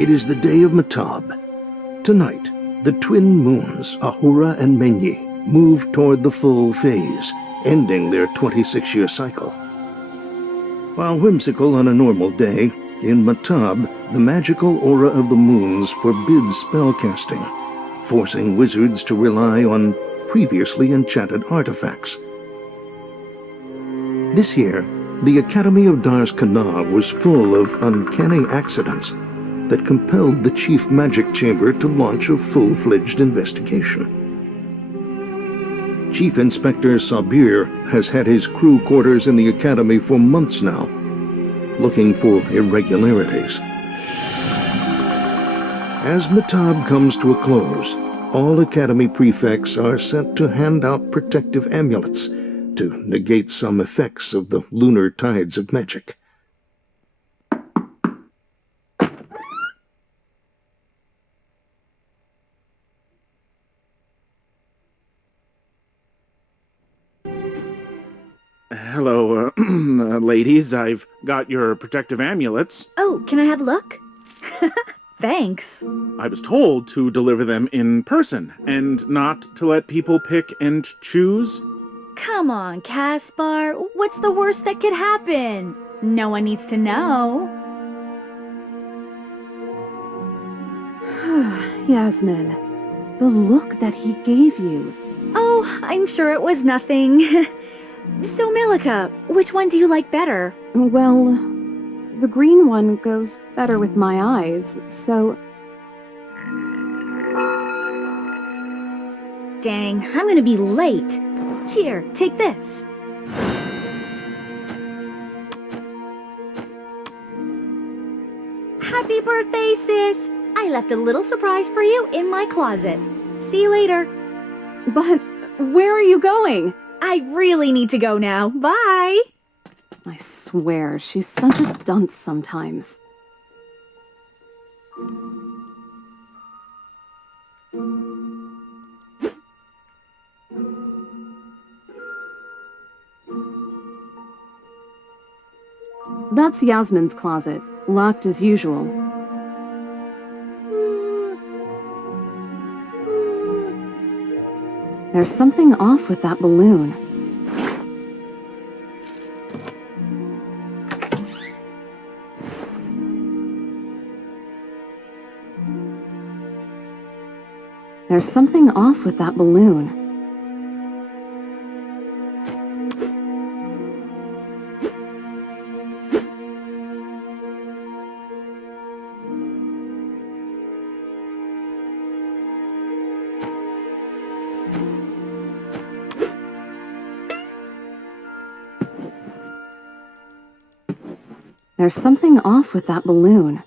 It is the day of Matab. Tonight, the twin moons, Ahura and Menyi, move toward the full phase, ending their 26-year cycle. While whimsical on a normal day, in Matab, the magical aura of the moons forbids spellcasting, forcing wizards to rely on previously enchanted artifacts. This year, the Academy of Dars Kanav was full of uncanny accidents that compelled the Chief Magic Chamber to launch a full-fledged investigation. Chief Inspector Sabir has had his crew quarters in the Academy for months now, looking for irregularities. As Matab comes to a close, all Academy prefects are sent to hand out protective amulets to negate some effects of the lunar tides of magic. Hello, ladies. I've got your protective amulets. Oh, can I have a look? Thanks. I was told to deliver them in person and not to let people pick and choose. Come on, Caspar. What's the worst that could happen? No one needs to know. Yasmin, the look that he gave you. Oh, I'm sure it was nothing. So, Milika, which one do you like better? Well, the green one goes better with my eyes, so... Dang, I'm gonna be late. Here, take this. Happy birthday, sis! I left a little surprise for you in my closet. See you later. But where are you going? I really need to go now. Bye! I swear, she's such a dunce sometimes. That's Yasmin's closet, locked as usual. There's something off with that balloon. There's something off with that balloon. There's something off with that balloon.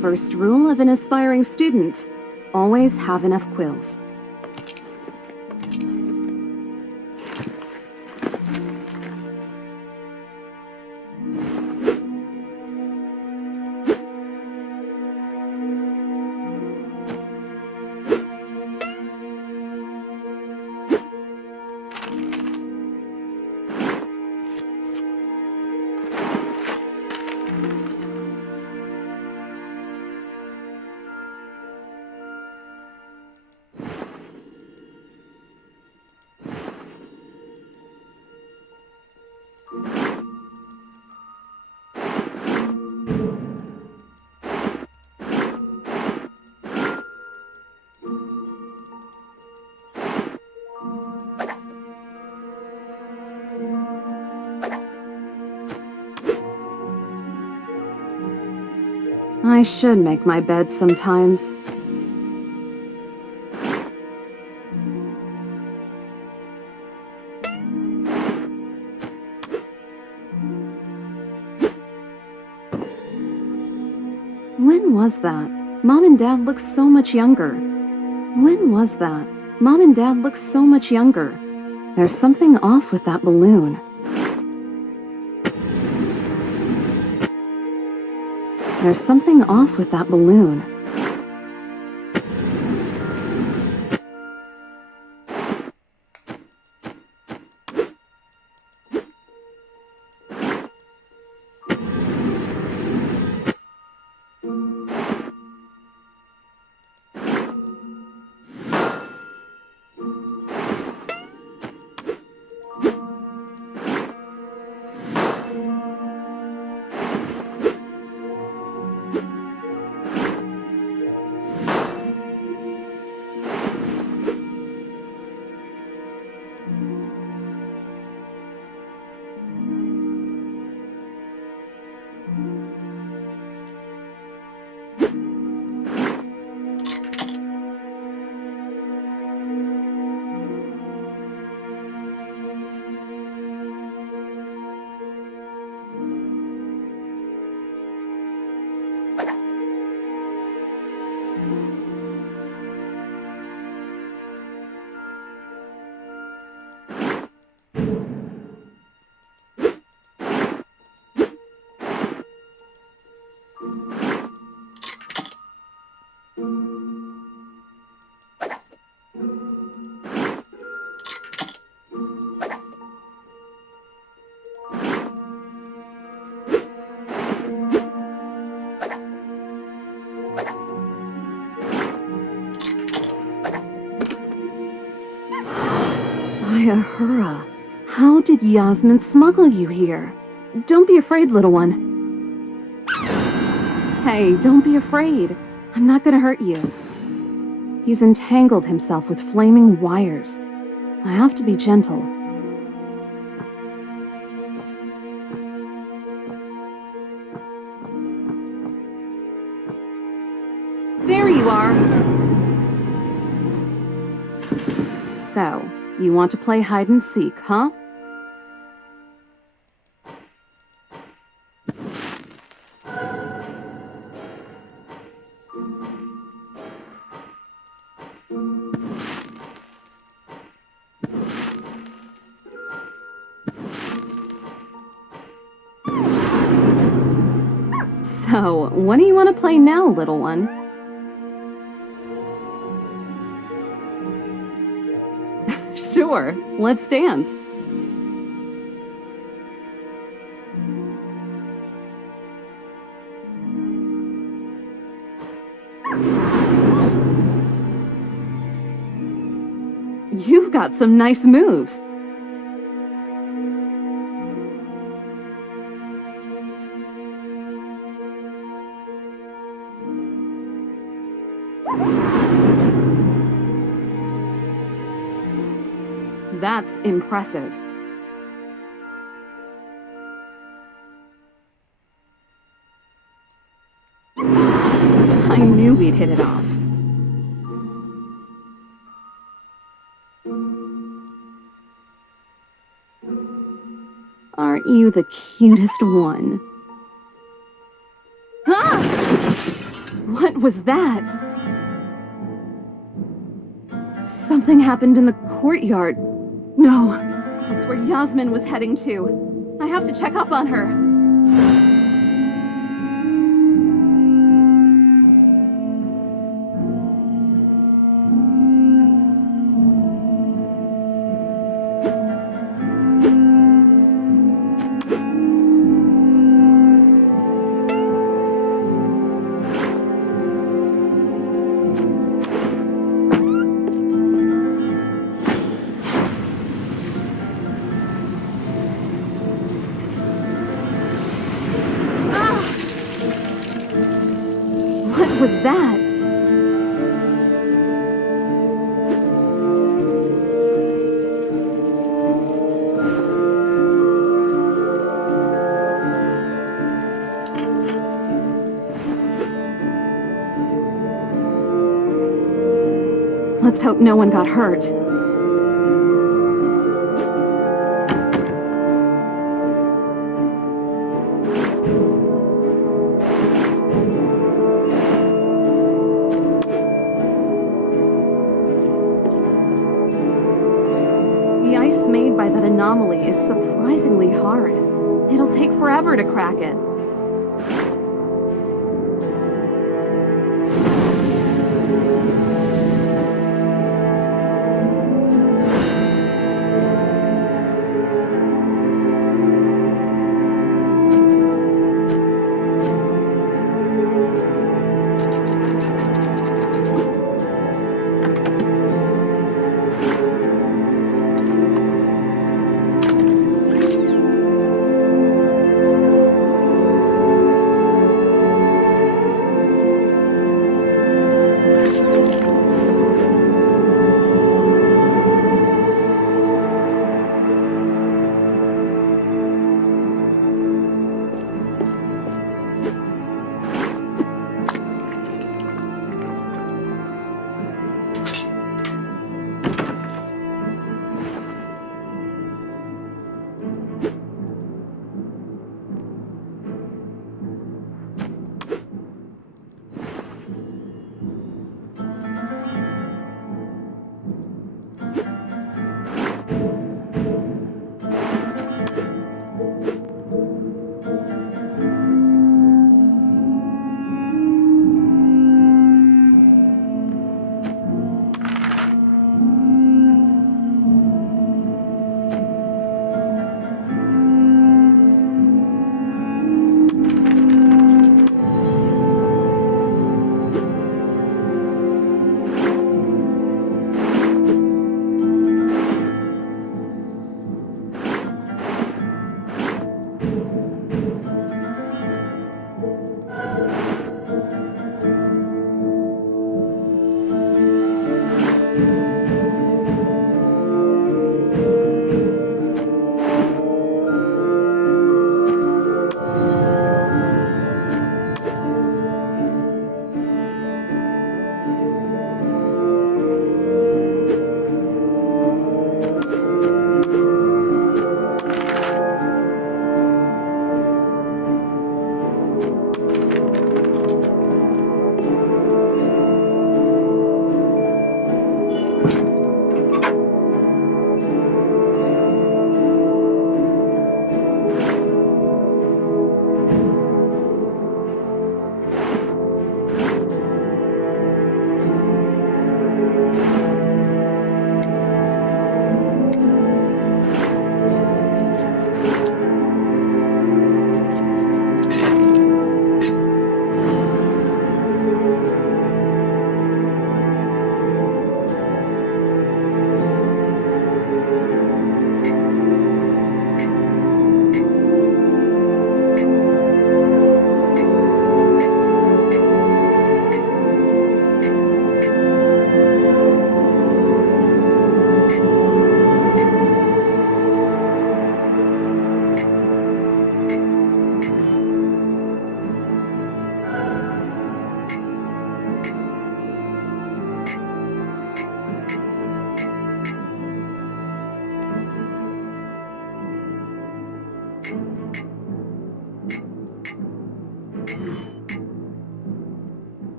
First rule of an aspiring student: always have enough quills. I should make my bed sometimes. When was that? Mom and Dad look so much younger. When was that? Mom and Dad look so much younger. There's something off with that balloon. There's something off with that balloon. Ahura, how did Yasmin smuggle you here? Don't be afraid, little one. Hey, don't be afraid. I'm not gonna hurt you. He's entangled himself with flaming wires. I have to be gentle. There you are! So, you want to play hide and seek, huh? So, what do you want to play now, little one? Sure, let's dance. You've got some nice moves. That's impressive. I knew we'd hit it off. Aren't you the cutest one? Ah! What was that? Something happened in the courtyard. No, that's where Yasmin was heading to. I have to check up on her. What was that? Let's hope no one got hurt. surprisingly hard. It'll take forever to crack it.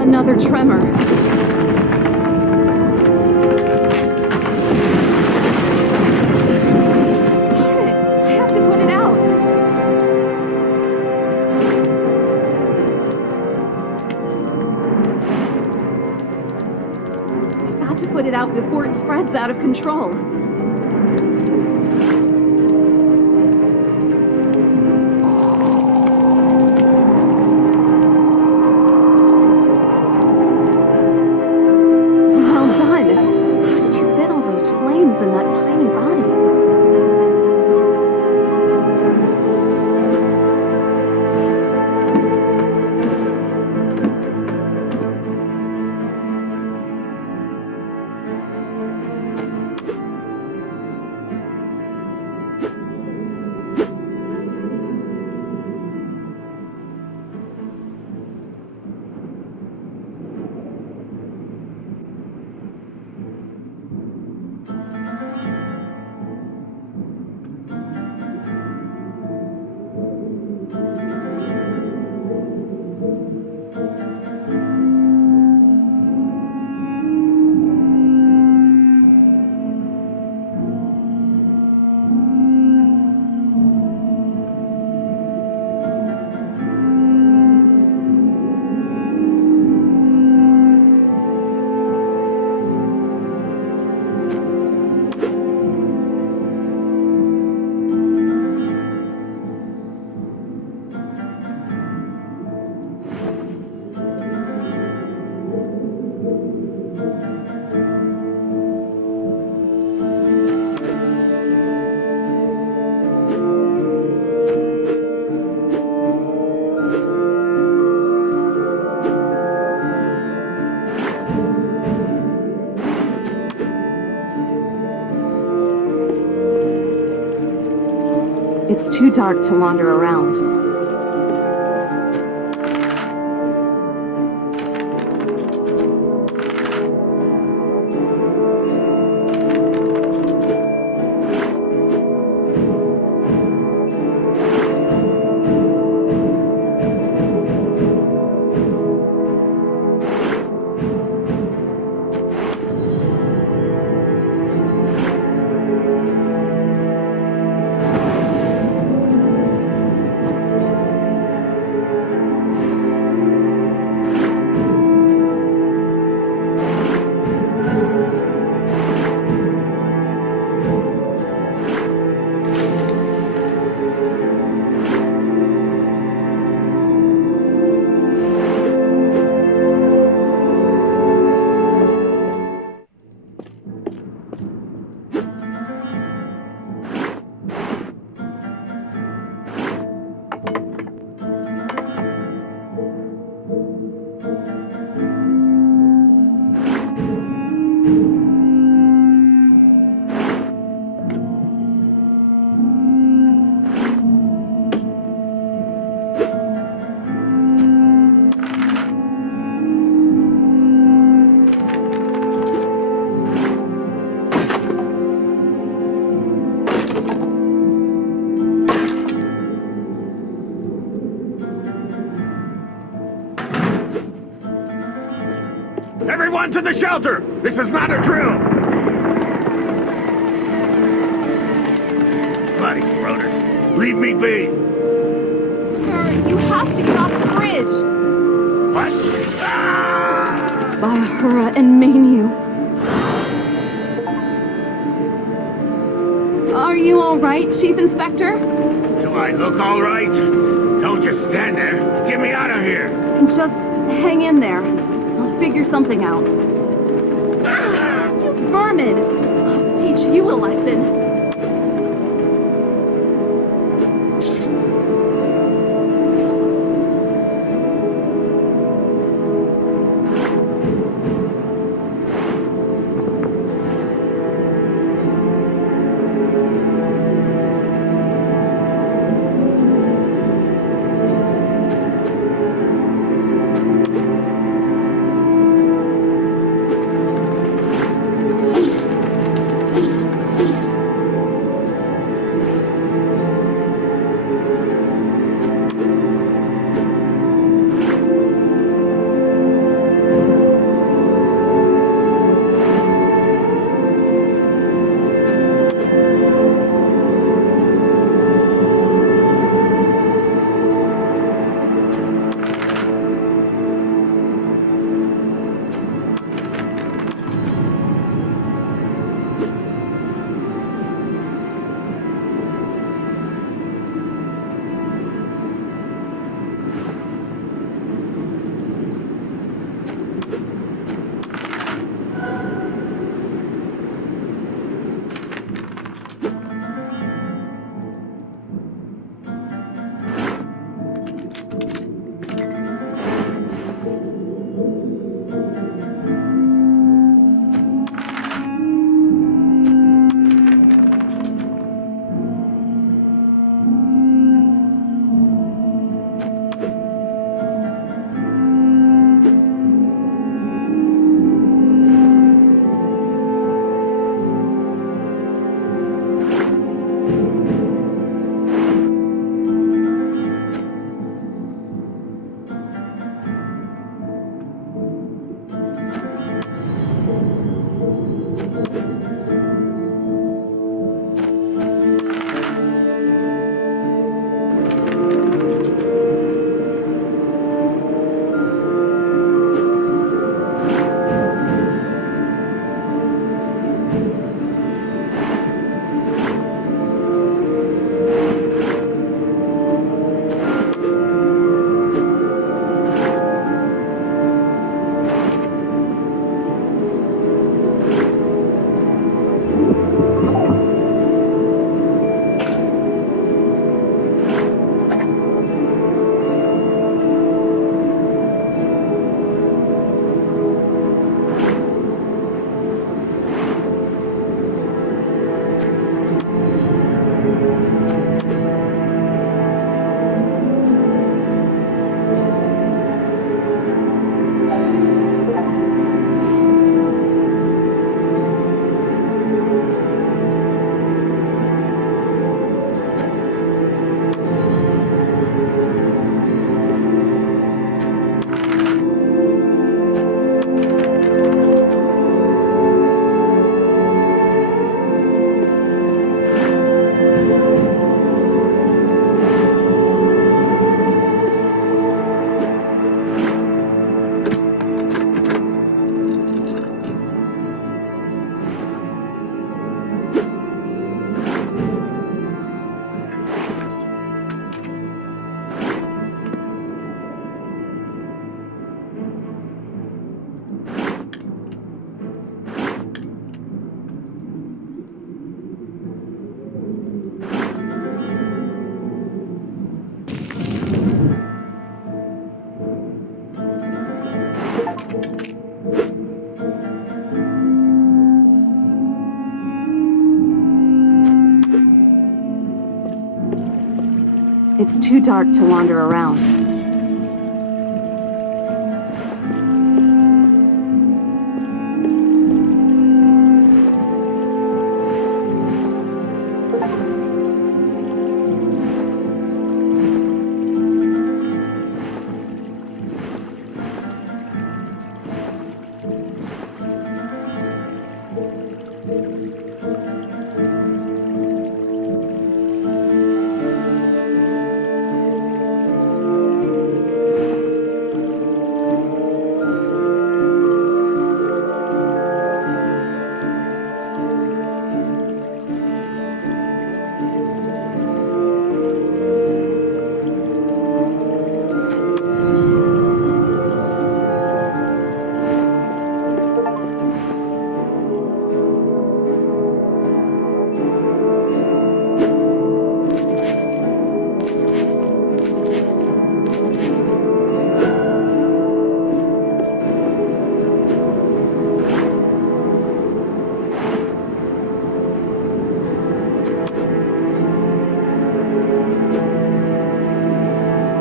Another tremor. Darn it! I have to put it out. I've got to put it out before it spreads out of control. In that tiny body. It's too dark to wander around. Everyone to the shelter! This is not a drill! Bloody brother, leave me be! Sir, you have to get off the bridge! What? Ah! By Ahura and Manu. Are you all right, Chief Inspector? Do I look all right? Don't just stand there. Get me out of here! Just hang in there. I'll figure something out. You vermin! I'll teach you a lesson. It's too dark to wander around.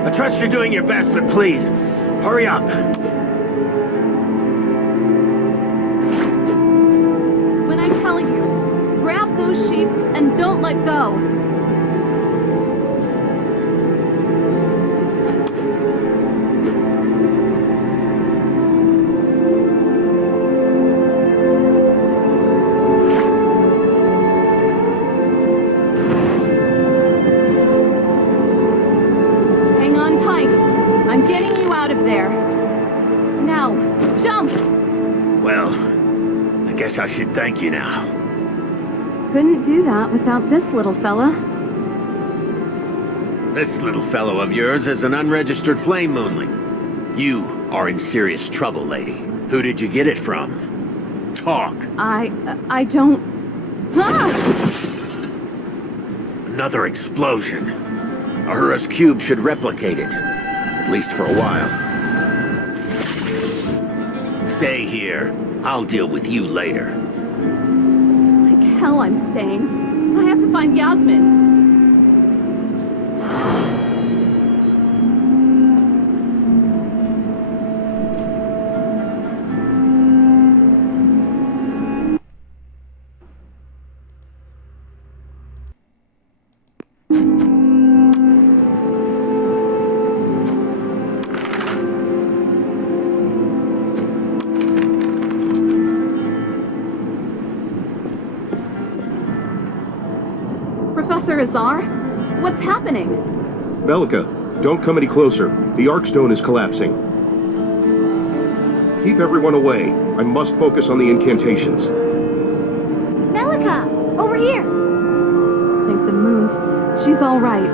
I trust you're doing your best, but please, hurry up. When I tell you, grab those sheets and don't let go. Hang on tight. I'm getting you out of there. Now, jump! Well, I guess I should thank you now. Couldn't do that without this little fella. This little fellow of yours is an unregistered flame moonling. You are in serious trouble, lady. Who did you get it from? Talk. I don't... Ah! Another explosion. Ahura's cube should replicate it. At least for a while. Stay here. I'll deal with you later. Like hell I'm staying. I have to find Yasmin. Professor Azar? What's happening? Bellica, don't come any closer. The Arkstone is collapsing. Keep everyone away. I must focus on the incantations. Bellica, over here. Thank the moons. She's all right.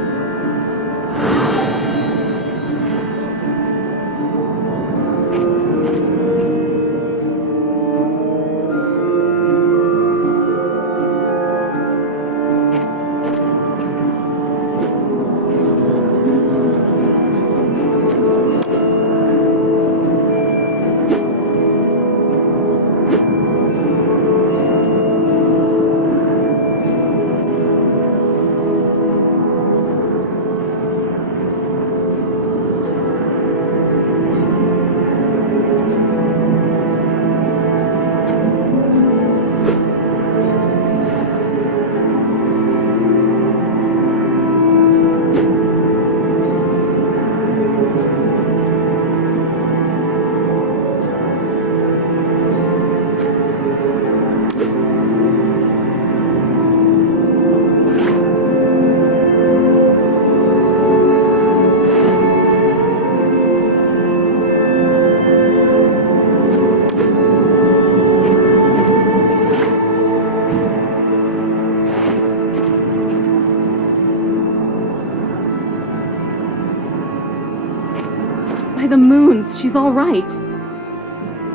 By the moons, she's all right.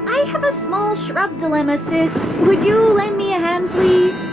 I have a small shrub dilemma, sis. Would you lend me a hand, please?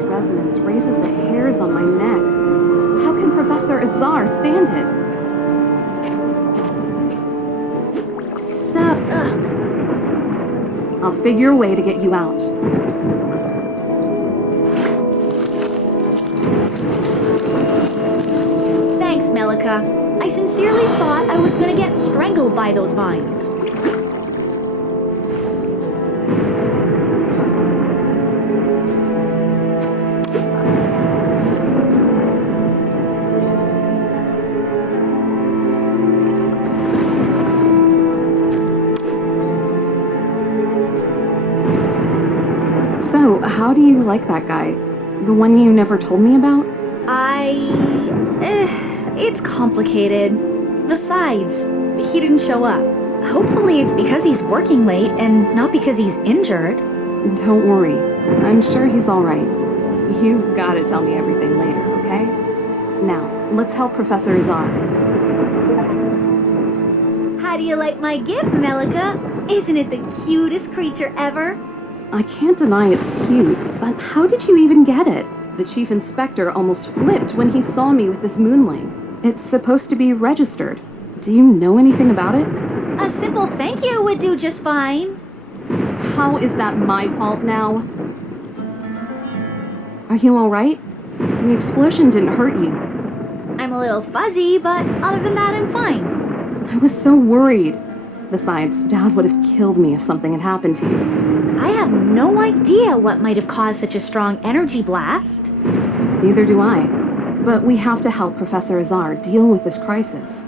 This resonance raises the hairs on my neck. How can Professor Azar stand it? So, I'll figure a way to get you out. Thanks, Melika. I sincerely thought I was gonna get strangled by those vines. So, how do you like that guy? The one you never told me about? It's complicated. Besides, he didn't show up. Hopefully it's because he's working late and not because he's injured. Don't worry. I'm sure he's alright. You've got to tell me everything later, okay? Now, let's help Professor Azar. How do you like my gift, Melika? Isn't it the cutest creature ever? I can't deny it's cute, but how did you even get it? The chief inspector almost flipped when he saw me with this moonling. It's supposed to be registered. Do you know anything about it? A simple thank you would do just fine. How is that my fault now? Are you alright? The explosion didn't hurt you. I'm a little fuzzy, but other than that, I'm fine. I was so worried. Besides, Dad would have killed me if something had happened to you. I have no idea what might have caused such a strong energy blast. Neither do I. But we have to help Professor Azar deal with this crisis.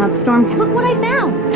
That storm. Look what I found!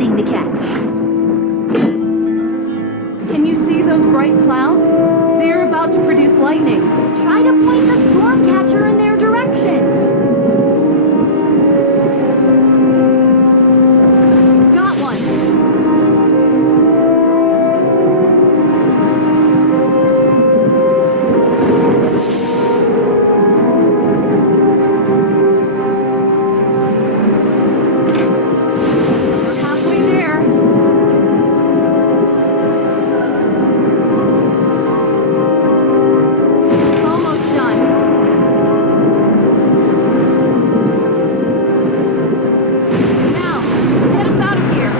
lightning to catch. Can you see those bright clouds? They're about to produce lightning. Try to point the storm catcher in their direction. Got one. Halfway there. Almost done. Now, get us out of here.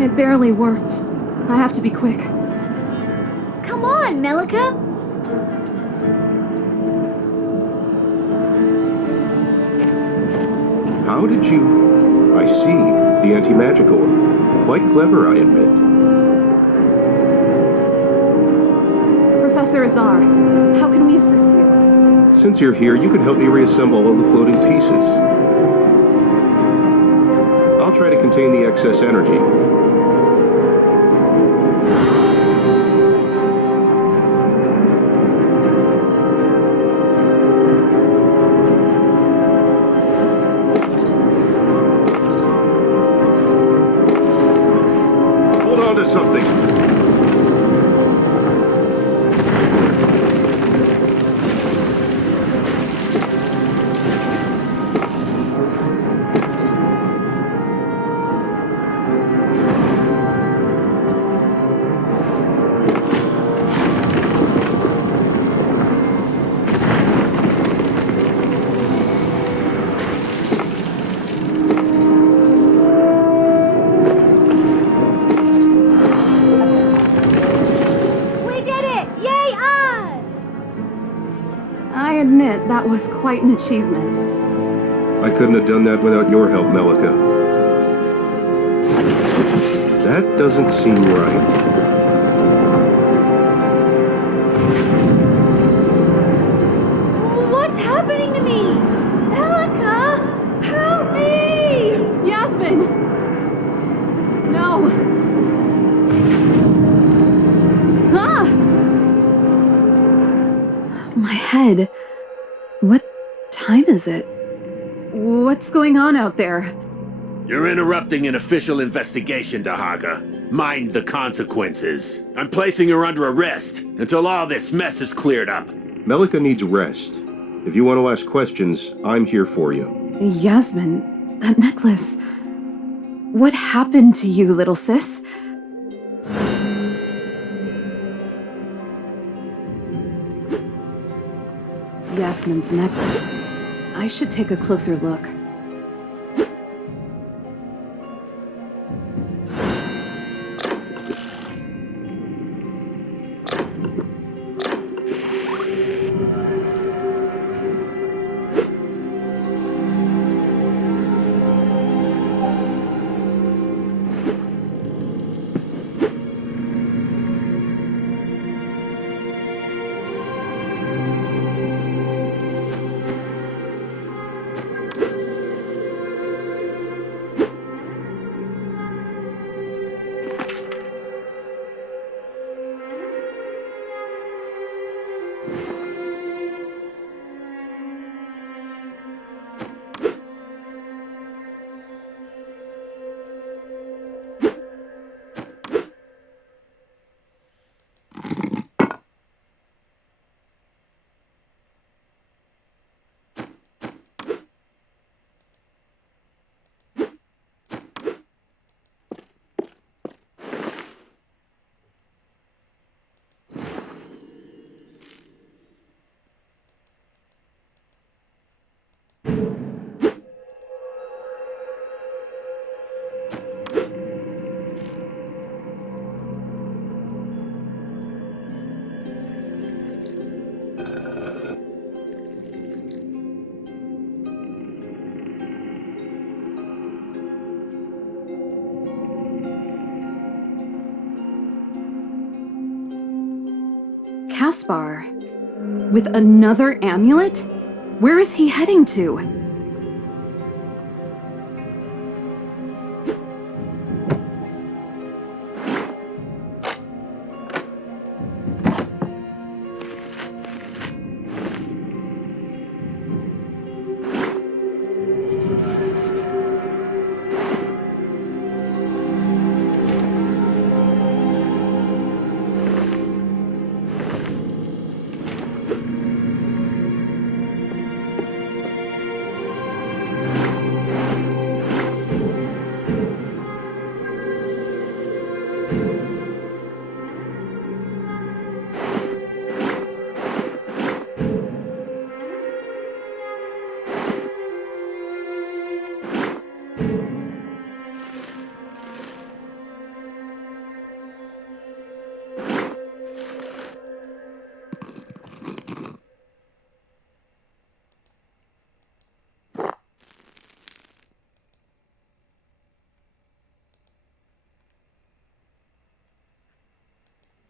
It barely worked. I have to be quick. Come on, Melika. How did you... I see. The anti-magical. Quite clever, I admit. Professor Azar, how can we assist you? Since you're here, you can help me reassemble all the floating pieces. I'll try to contain the excess energy. Hold on to something. We did it! Yay, us! I admit that was quite an achievement. I couldn't have done that without your help, Melika. That doesn't seem right. What's happening to me? Melika, help me! Yasmin! No! Ah! My head. What time is it? What's going on out there? You're interrupting an official investigation, Dahaga. Mind the consequences. I'm placing her under arrest until all this mess is cleared up. Melika needs rest. If you want to ask questions, I'm here for you. Yasmin, that necklace. What happened to you, little sis? Yasmin's necklace. I should take a closer look. Caspar. With another amulet? Where is he heading to?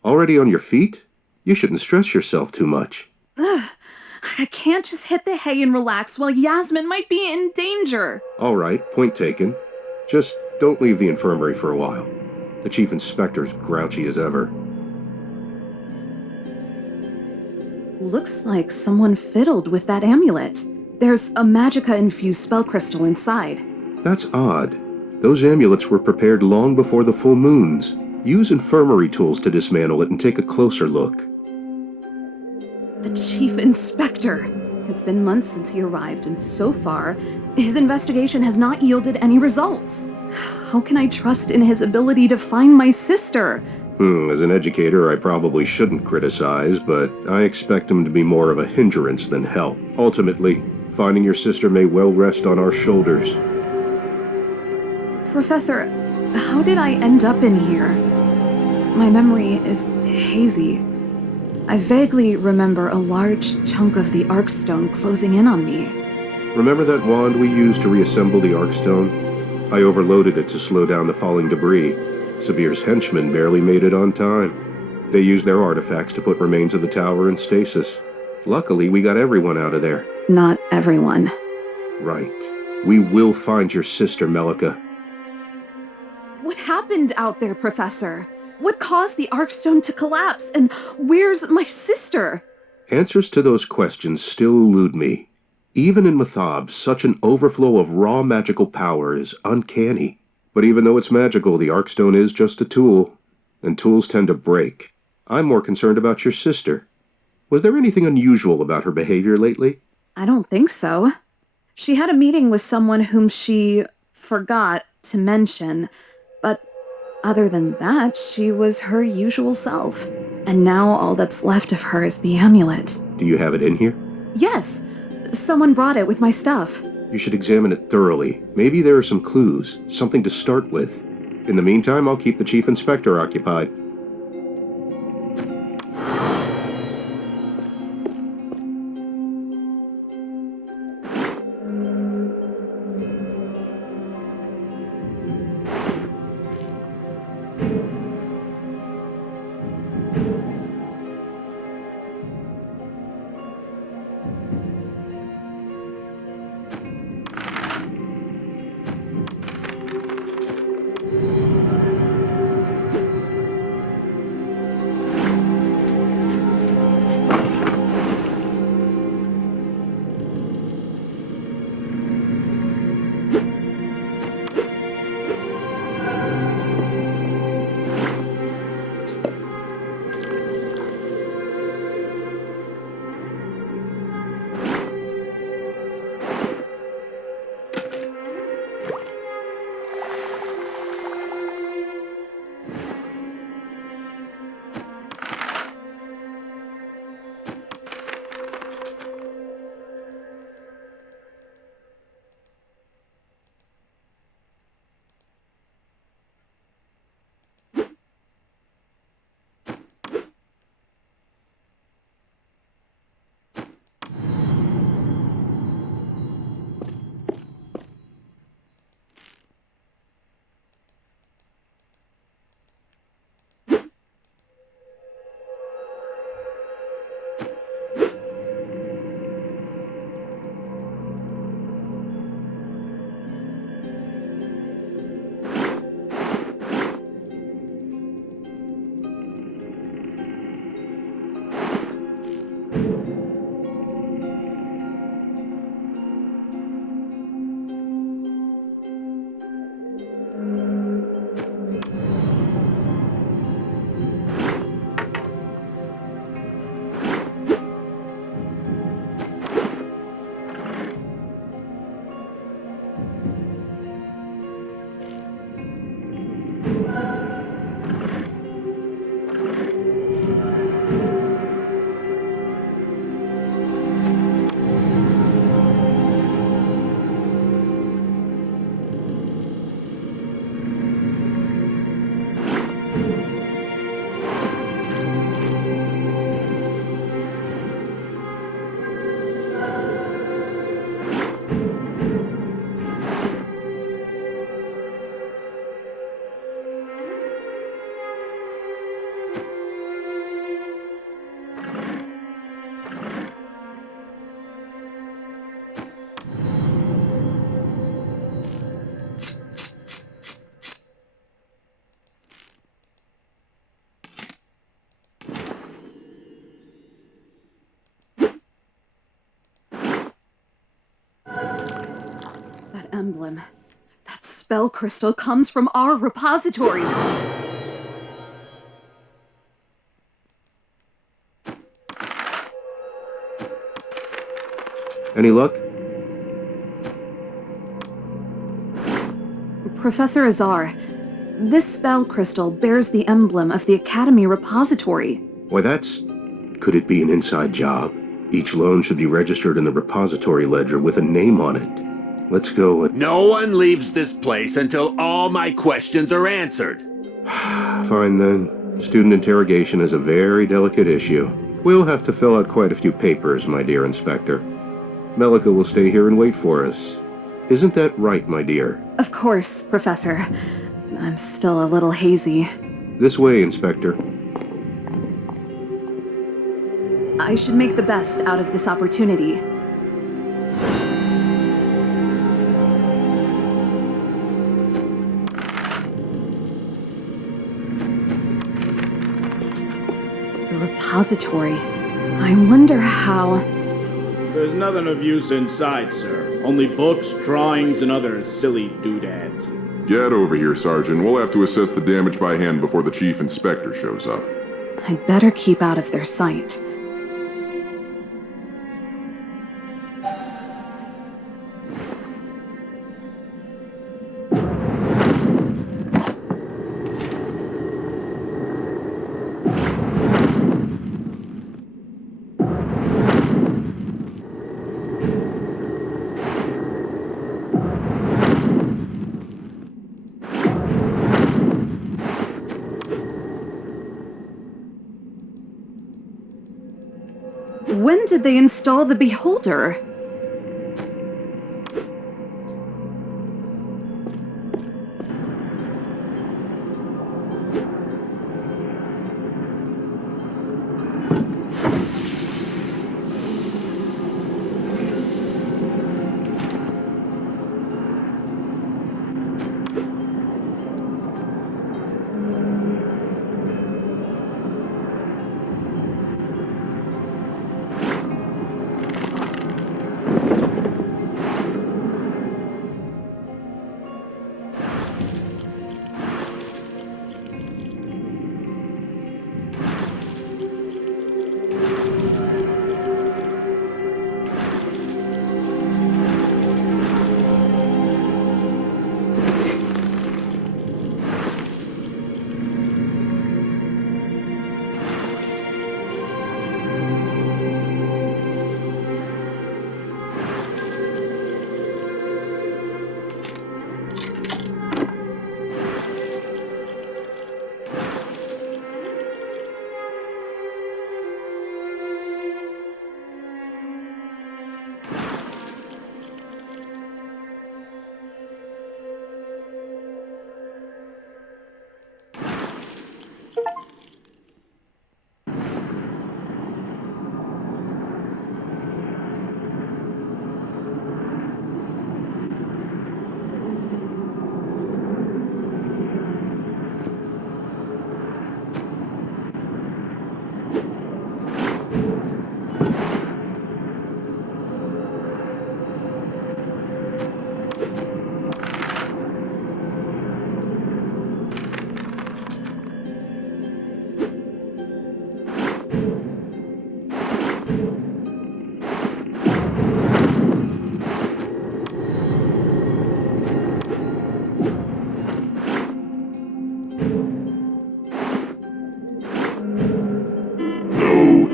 Already on your feet? You shouldn't stress yourself too much. I can't just hit the hay and relax while Yasmin might be in danger. All right, point taken. Just don't leave the infirmary for a while. The chief inspector's grouchy as ever. Looks like someone fiddled with that amulet. There's a magicka-infused spell crystal inside. That's odd. Those amulets were prepared long before the full moons. Use infirmary tools to dismantle it and take a closer look. The chief inspector. It's been months since he arrived, and so far, his investigation has not yielded any results. How can I trust in his ability to find my sister? As an educator, I probably shouldn't criticize, but I expect him to be more of a hindrance than help. Ultimately, finding your sister may well rest on our shoulders. Professor, how did I end up in here? My memory is hazy. I vaguely remember a large chunk of the Arkstone closing in on me. Remember that wand we used to reassemble the Arkstone? I overloaded it to slow down the falling debris. Sabir's henchmen barely made it on time. They used their artifacts to put remains of the tower in stasis. Luckily, we got everyone out of there. Not everyone. Right. We will find your sister, Melika. What happened out there, Professor? What caused the Arkstone to collapse? And where's my sister? Answers to those questions still elude me. Even in Mathab, such an overflow of raw magical power is uncanny. But even though it's magical, the Arkstone is just a tool, and tools tend to break. I'm more concerned about your sister. Was there anything unusual about her behavior lately? I don't think so. She had a meeting with someone whom she forgot to mention, but other than that, she was her usual self. And now all that's left of her is the amulet. Do you have it in here? Yes. Someone brought it with my stuff. You should examine it thoroughly. Maybe there are some clues, something to start with. In the meantime, I'll keep the chief inspector occupied. emblem. That spell crystal comes from our repository. Any luck? Professor Azar, this spell crystal bears the emblem of the Academy repository. Why, that's... Could it be an inside job? Each loan should be registered in the repository ledger with a name on it. Let's go with... No one leaves this place until all my questions are answered. Fine then. Student interrogation is a very delicate issue. We'll have to fill out quite a few papers, my dear Inspector. Melika will stay here and wait for us. Isn't that right, my dear? Of course, Professor. I'm still a little hazy. This way, Inspector. I should make the best out of this opportunity. The repository. I wonder how... There's nothing of use inside, sir. Only books, drawings, and other silly doodads. Get over here, Sergeant. We'll have to assess the damage by hand before the Chief Inspector shows up. I'd better keep out of their sight. When did they install the Beholder?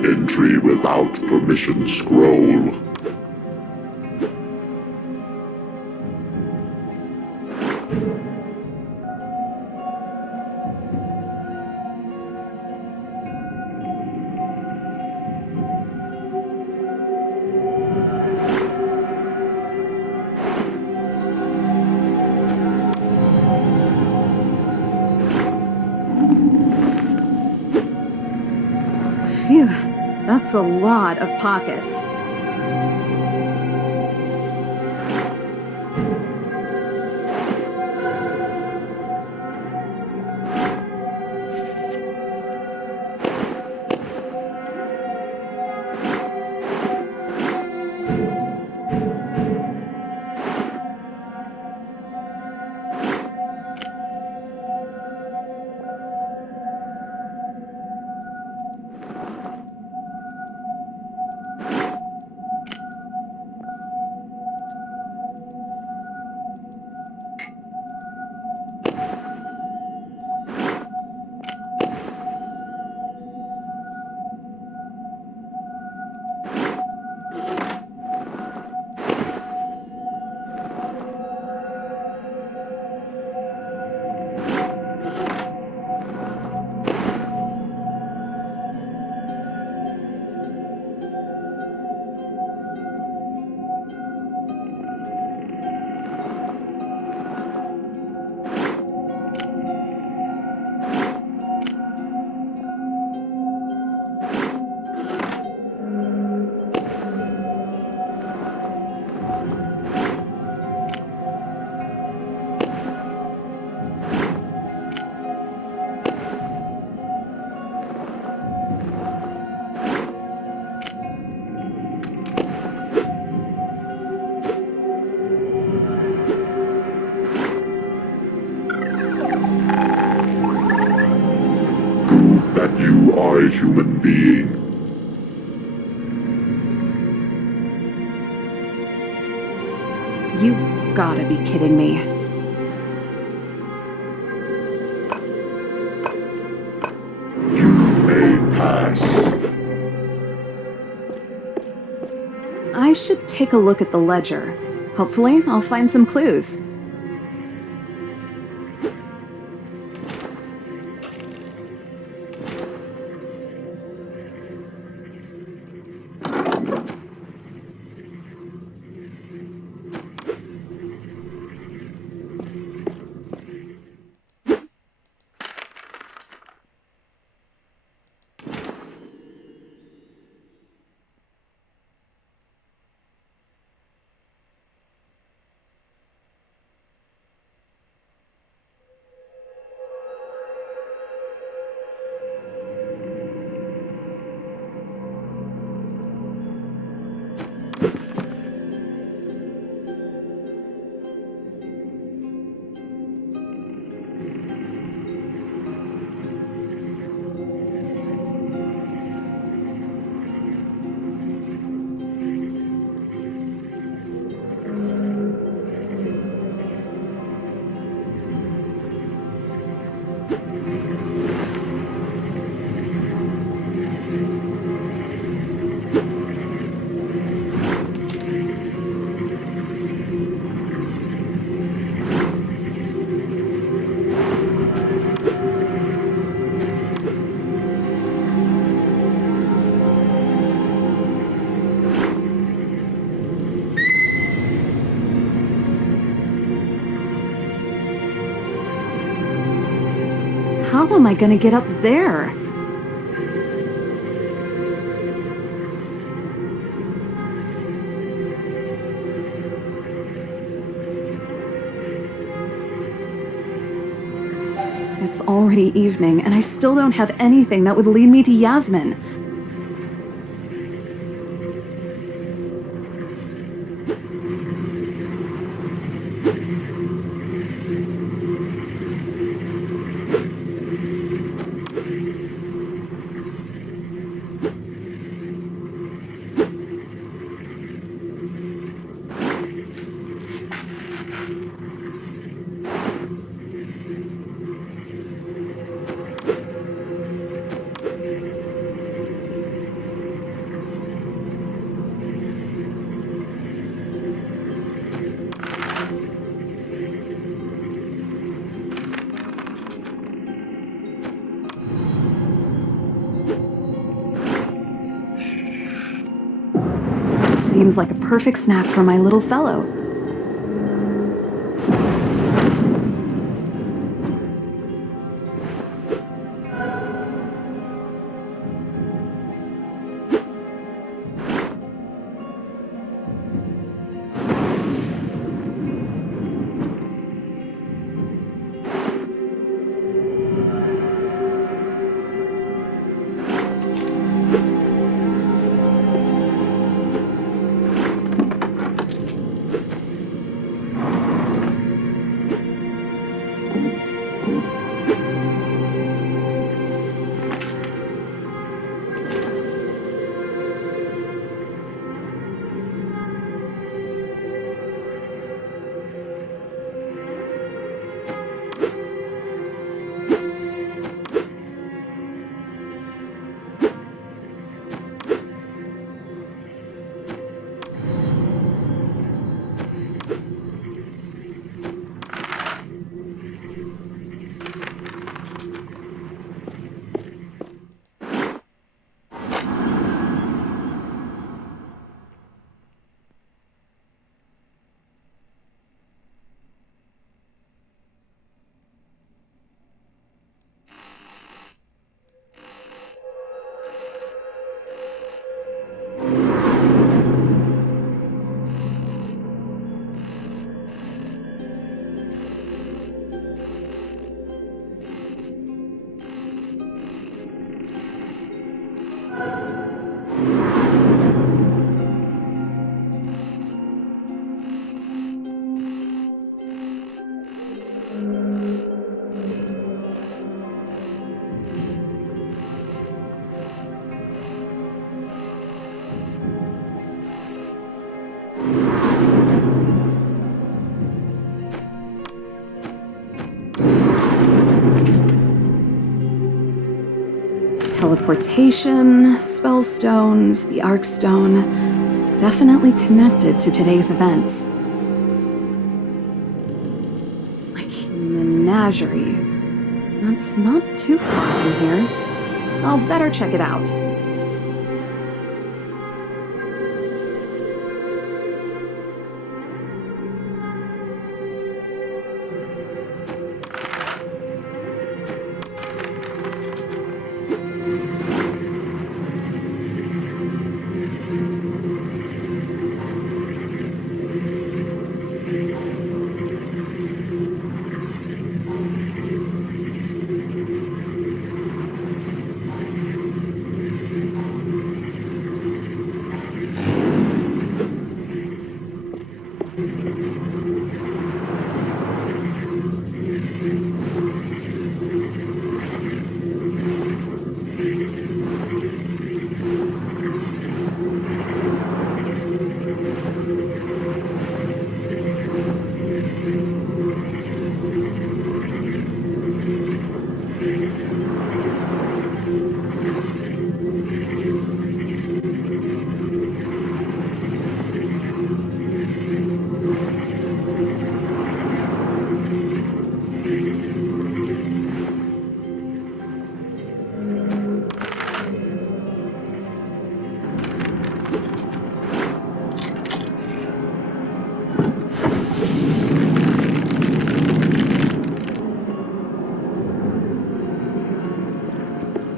Entry without permission scroll. Phew, that's a lot of pockets. that you are a human being. You gotta be kidding me. You may pass. I should take a look at the ledger. Hopefully, I'll find some clues. How am I gonna get up there? It's already evening, and I still don't have anything that would lead me to Yasmin. Seems like a perfect snack for my little fellow. Teleportation, spellstones, the Arkstone. Definitely connected to today's events. Like menagerie. That's not too far from here. I'll better check it out.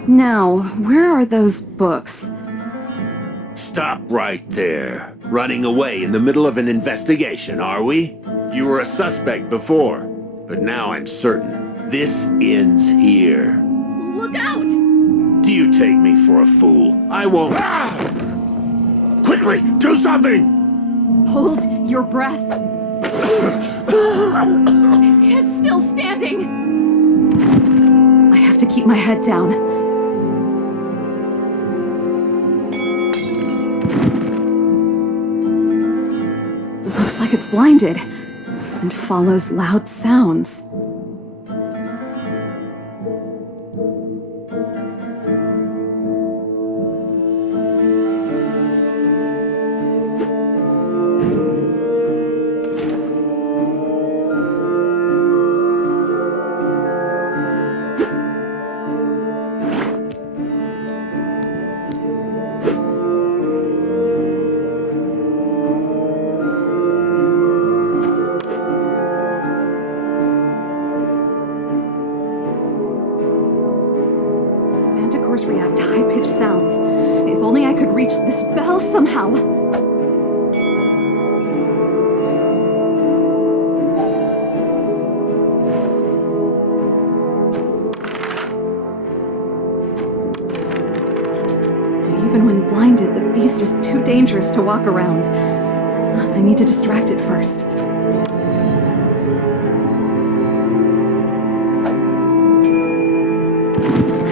Now, where are those books? Stop right there. Running away in the middle of an investigation, are we? You were a suspect before, but now I'm certain this ends here. Look out! Do you take me for a fool? I won't. Ah! Quickly, do something! Hold your breath. It's still standing. I have to keep my head down. Looks like it's blinded and follows loud sounds. React to high-pitched sounds. If only I could reach this bell somehow. Even when blinded, the beast is too dangerous to walk around. I need to distract it first.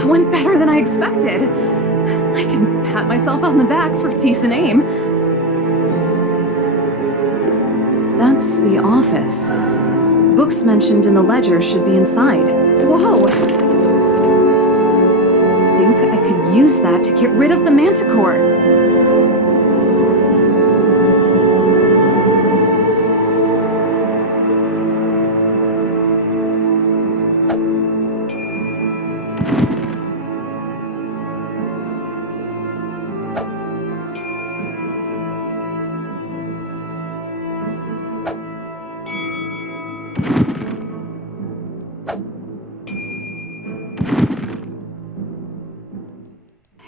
Went better than I expected. I can pat myself on the back for decent aim. That's the office. Books mentioned in the ledger should be inside. Whoa! I think I could use that to get rid of the manticore.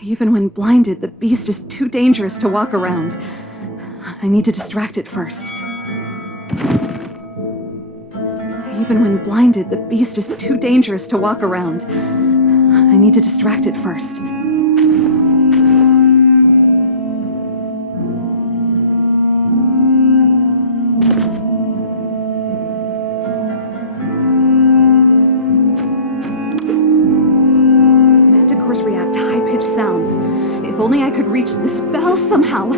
Even when blinded, the beast is too dangerous to walk around. I need to distract it first. Even when blinded, the beast is too dangerous to walk around. I need to distract it first. Manticores react to high-pitched sounds. If only I could reach this bell somehow.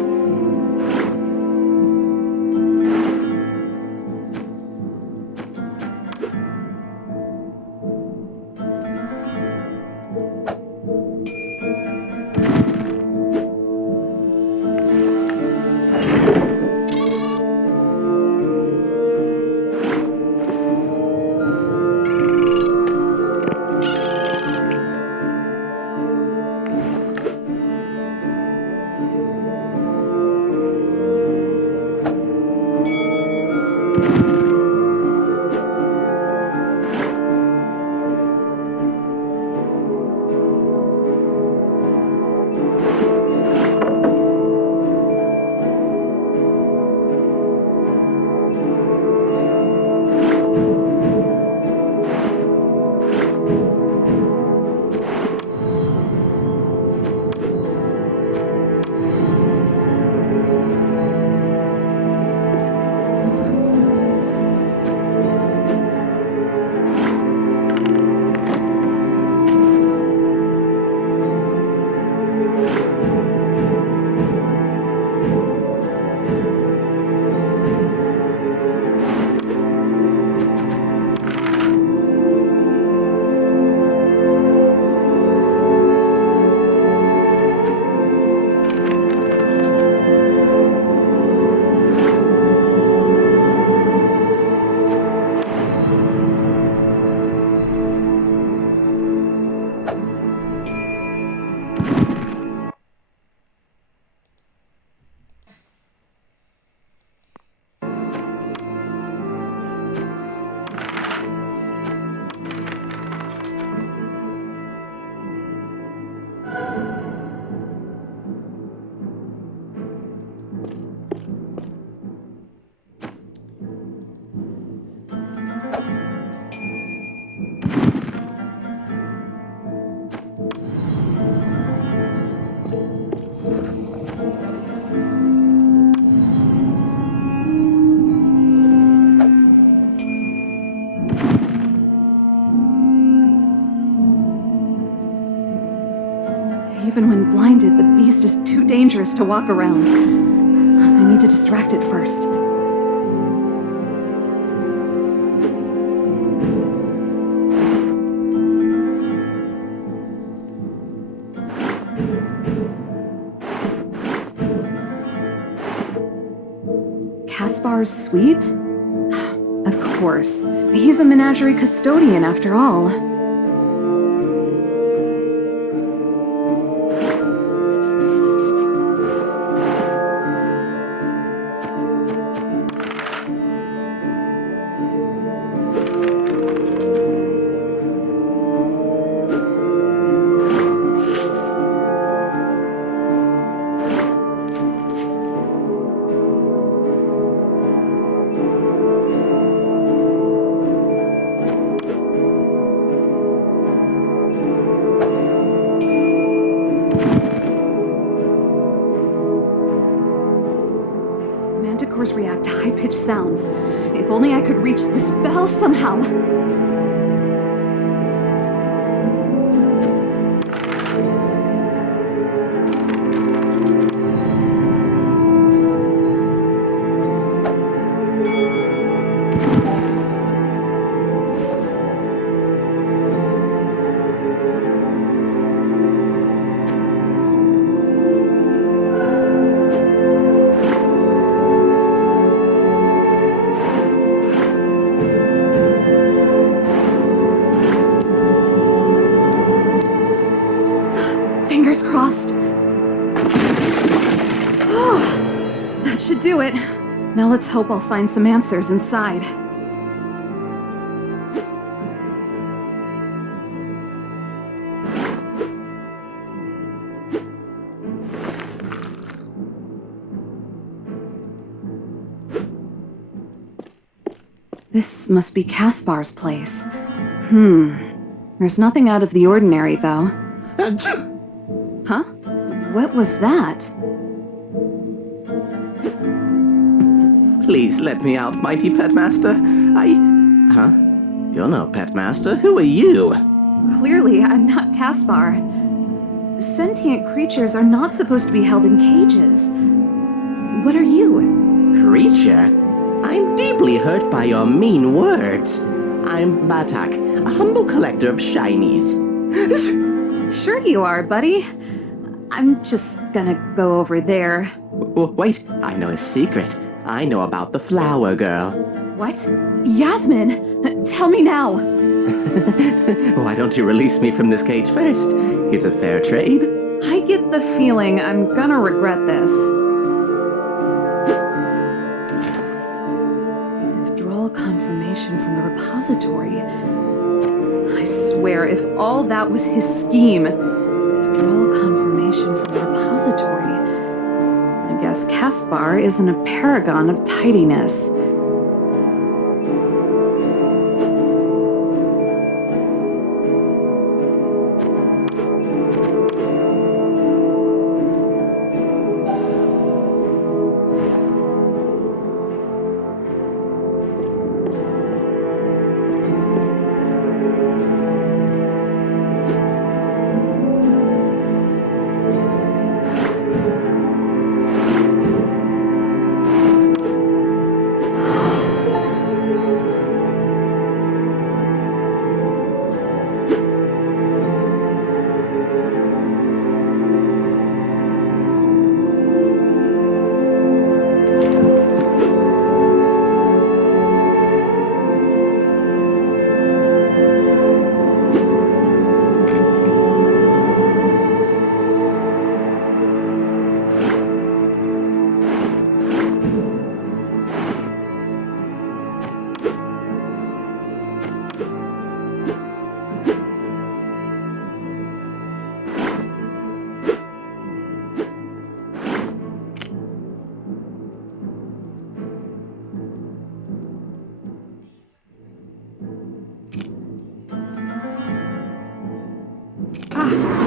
Even when blinded, the beast is too dangerous to walk around. I need to distract it first. Caspar's suite? Of course. He's a menagerie custodian after all. Manticores react to high-pitched sounds. If only I could reach this bell somehow. Fingers crossed. That should do it. Now let's hope I'll find some answers inside. This must be Caspar's place. There's nothing out of the ordinary, though. Huh? What was that? Please let me out, mighty pet master. Huh? You're no pet master. Who are you? Clearly, I'm not Caspar. Sentient creatures are not supposed to be held in cages. What are you? Creature? I'm deeply hurt by your mean words. I'm Batak, a humble collector of shinies. Sure you are, buddy. I'm just gonna go over there. Wait, I know a secret. I know about the flower girl. What? Yasmin! Tell me now! Why don't you release me from this cage first? It's a fair trade. I get the feeling I'm gonna regret this. Withdrawal confirmation from the repository. I swear, if all that was his scheme, withdrawal confirmation from the repository. I guess Caspar isn't a paragon of tidiness.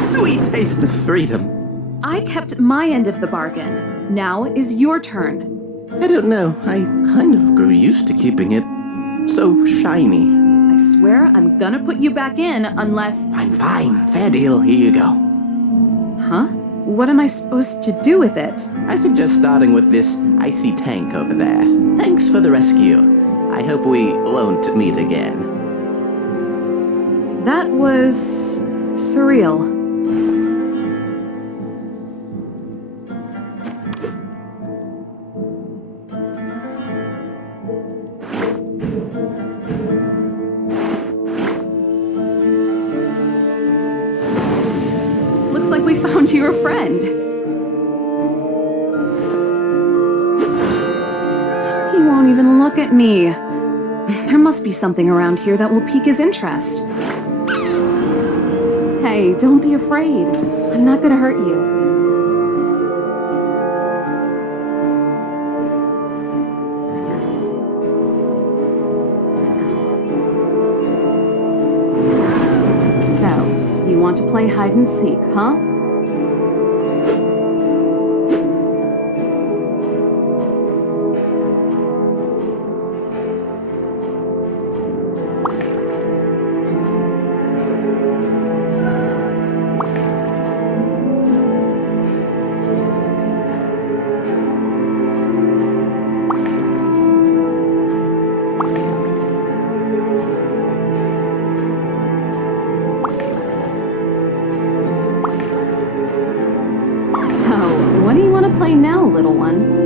Sweet taste of freedom. I kept my end of the bargain. Now is your turn. I don't know. I kind of grew used to keeping it so shiny. I swear I'm gonna put you back in unless... Fine. Fair deal. Here you go. Huh? What am I supposed to do with it? I suggest starting with this icy tank over there. Thanks for the rescue. I hope we won't meet again. That was surreal. Looks like we found your friend. He won't even look at me. There must be something around here that will pique his interest. Hey, don't be afraid. I'm not gonna hurt you. So, you want to play hide and seek, huh? What do you want to play now, little one?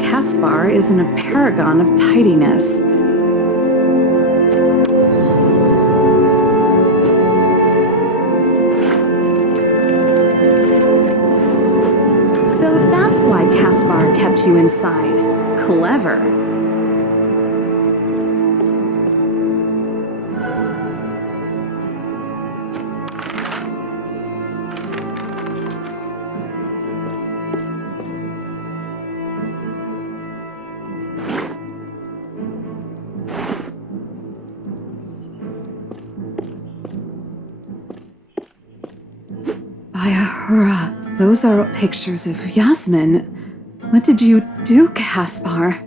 Caspar isn't a paragon of tidiness. So that's why Caspar kept you inside. Clever. Ayahura, those are pictures of Yasmin. What did you do, Caspar?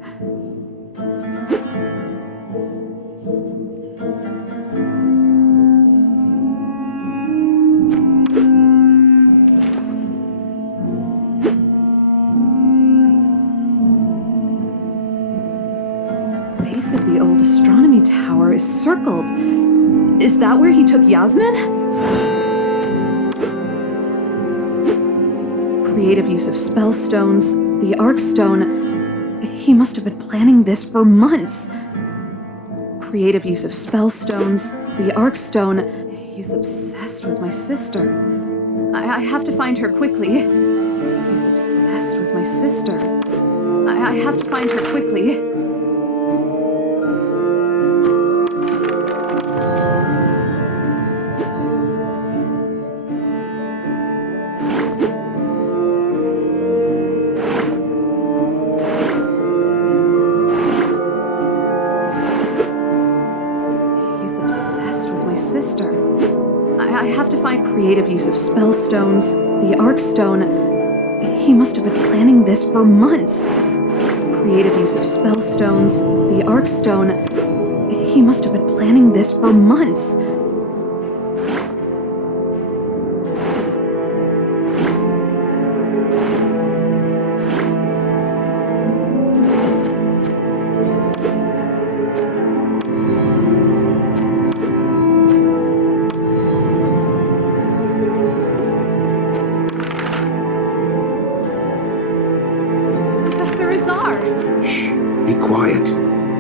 The old astronomy tower is circled. Is that where he took Yasmin? Creative use of spell stones, the arc stone. He must have been planning this for months. Creative use of spell stones, the arc stone. He's obsessed with my sister. I have to find her quickly. He's obsessed with my sister. I have to find her quickly. I have to find creative use of spell stones, the arc stone. He must have been planning this for months. Creative use of spell stones, the arc stone. He must have been planning this for months.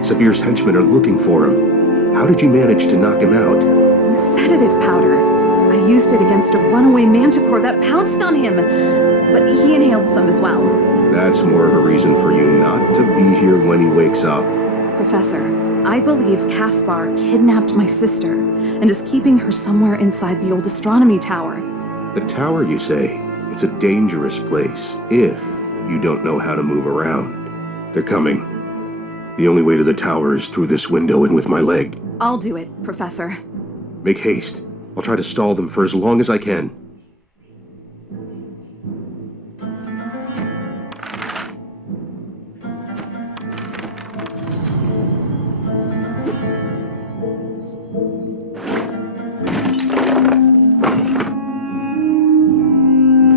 Sabir's henchmen are looking for him. How did you manage to knock him out? The sedative powder. I used it against a runaway manticore that pounced on him, but he inhaled some as well. That's more of a reason for you not to be here when he wakes up. Professor, I believe Caspar kidnapped my sister and is keeping her somewhere inside the old astronomy tower. The tower, you say? It's a dangerous place if you don't know how to move around. They're coming. The only way to the tower is through this window and with my leg. I'll do it, Professor. Make haste. I'll try to stall them for as long as I can.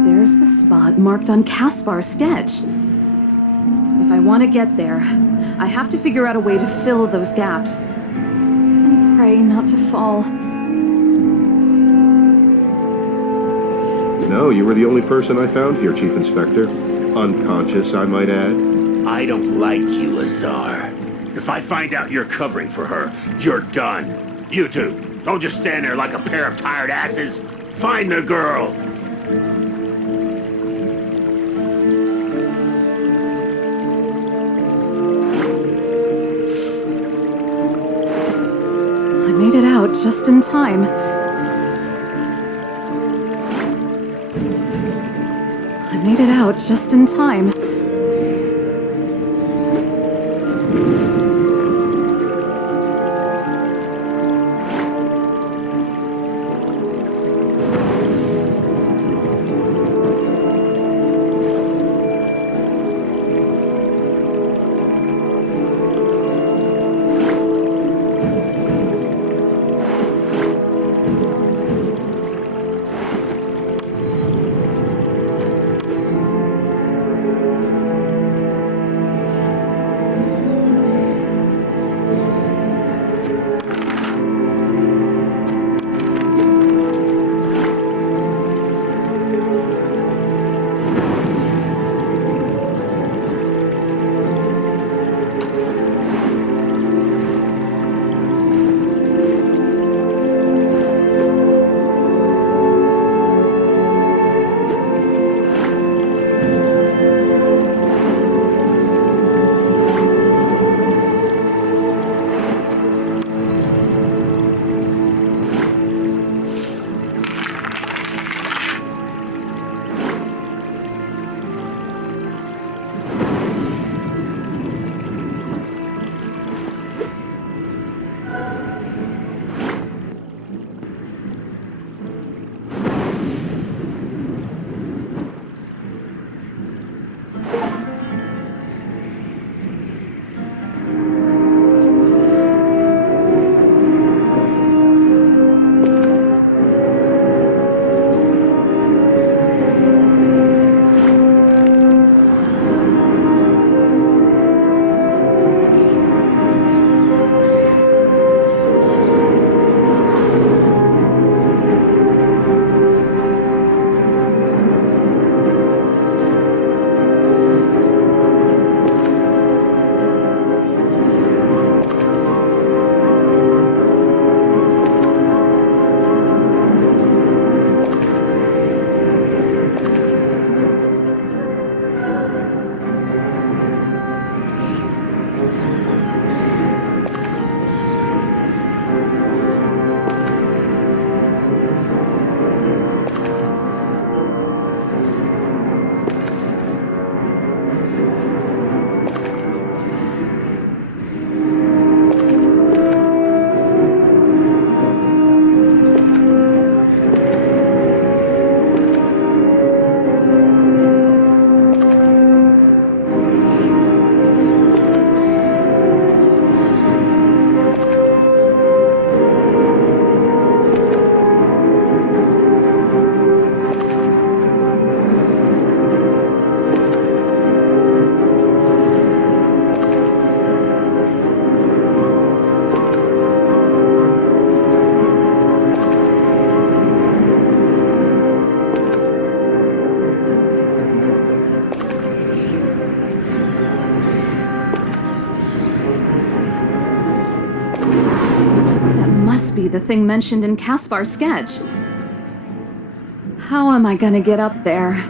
There's the spot marked on Caspar's sketch. If I want to get there, I have to figure out a way to fill those gaps. And pray not to fall. No, you were the only person I found here, Chief Inspector. Unconscious, I might add. I don't like you, Lazar. If I find out you're covering for her, you're done. You two, don't just stand there like a pair of tired asses. Find the girl! Made it out just in time. I made it out just in time. the thing mentioned in Caspar's sketch. How am I gonna get up there?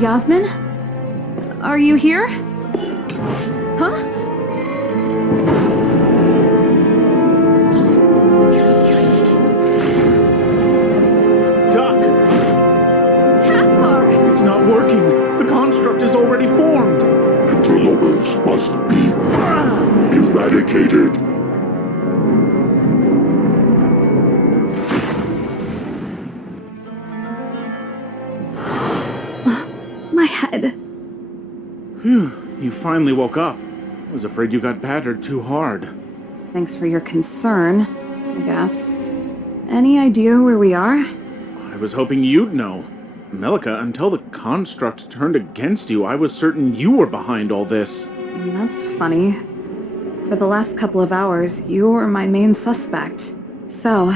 Yasmin? Are you here? Huh? Duck! Caspar! It's not working! The construct is already formed! Interlopers must be eradicated. My head. Phew, you finally woke up. I was afraid you got battered too hard. Thanks for your concern, I guess. Any idea where we are? I was hoping you'd know. Melika, until the construct turned against you, I was certain you were behind all this. That's funny. For the last couple of hours, you were my main suspect. So,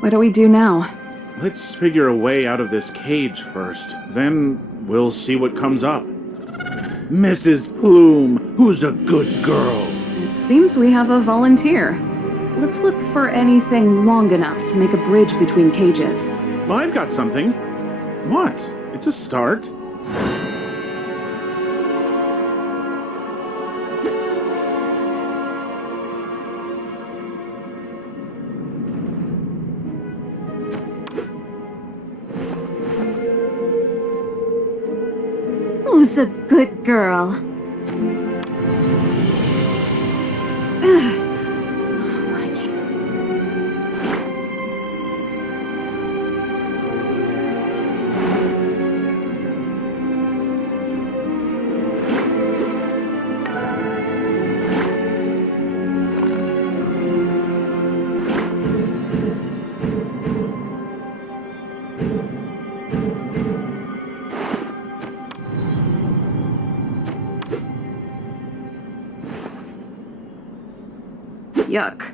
what do we do now? Let's figure a way out of this cage first. Then we'll see what comes up. Mrs. Plume, who's a good girl. It seems we have a volunteer. Let's look for anything long enough to make a bridge between cages. I've got something. What? It's a start. Who's a good girl? I can't. Yuck.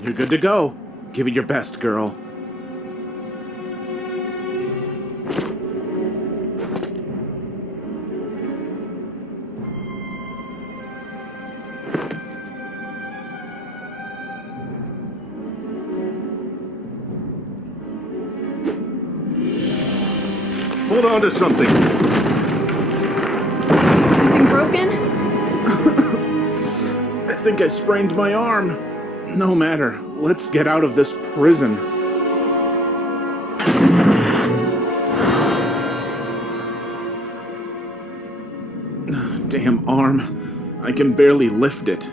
You're good to go. Give it your best, girl. Hold on to something. Anything broken? I think I sprained my arm. No matter. Let's get out of this prison. Damn arm. I can barely lift it.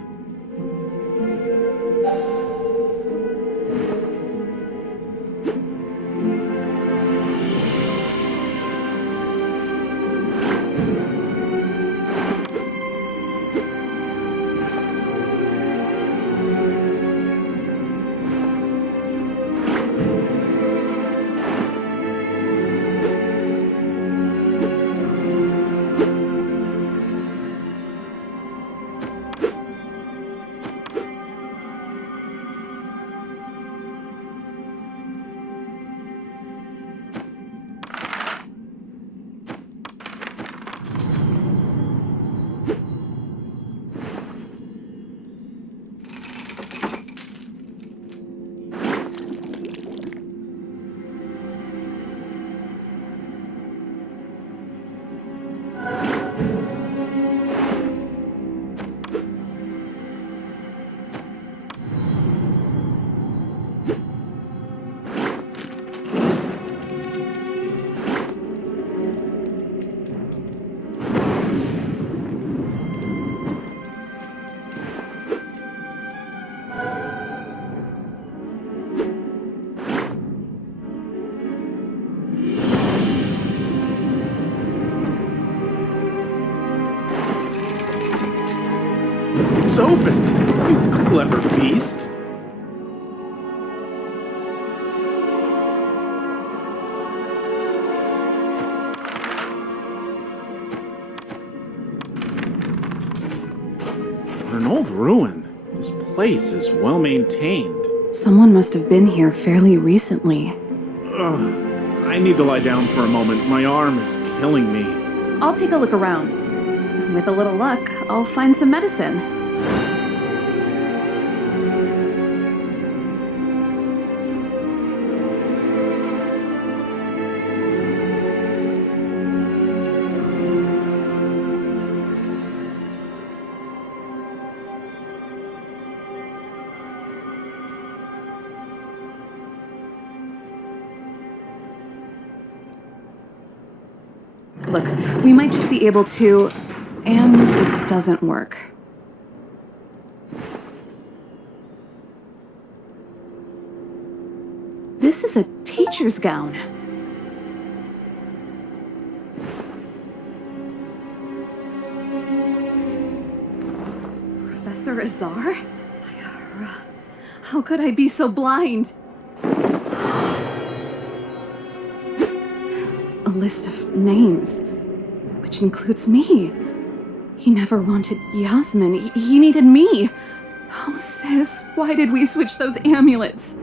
It's opened, you clever beast. An old ruin. This place is well maintained. Someone must have been here fairly recently. I need to lie down for a moment. My arm is killing me. I'll take a look around. With a little luck, I'll find some medicine. Look, we might just be able to... And it doesn't work. This is a teacher's gown. Professor Azar? How could I be so blind? A list of names, which includes me. He never wanted Yasmin. He needed me. Oh, sis, why did we switch those amulets?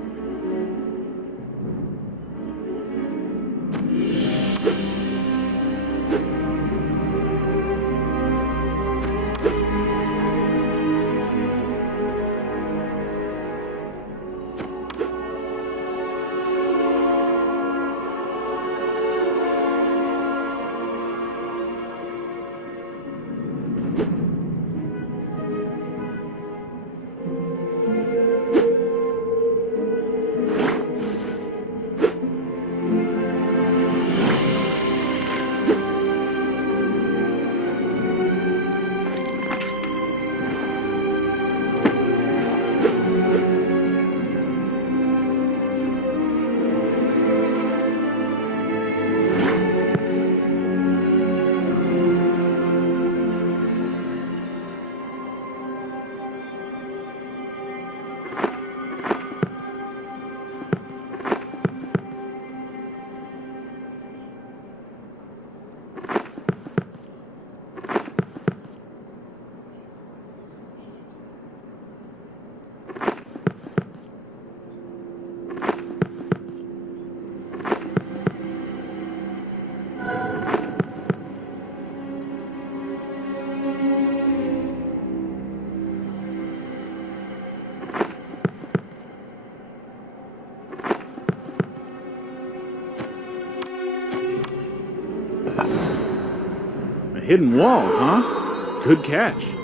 hidden wall, huh? Good catch.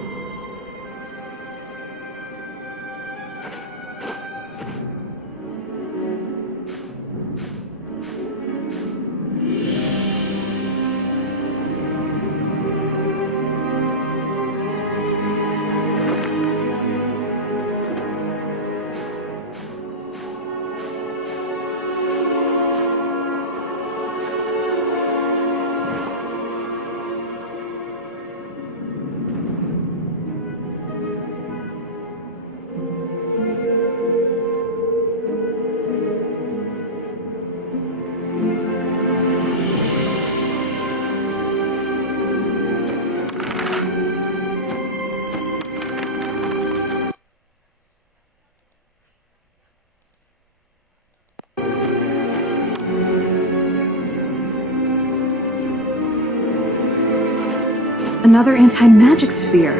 Another anti-magic sphere.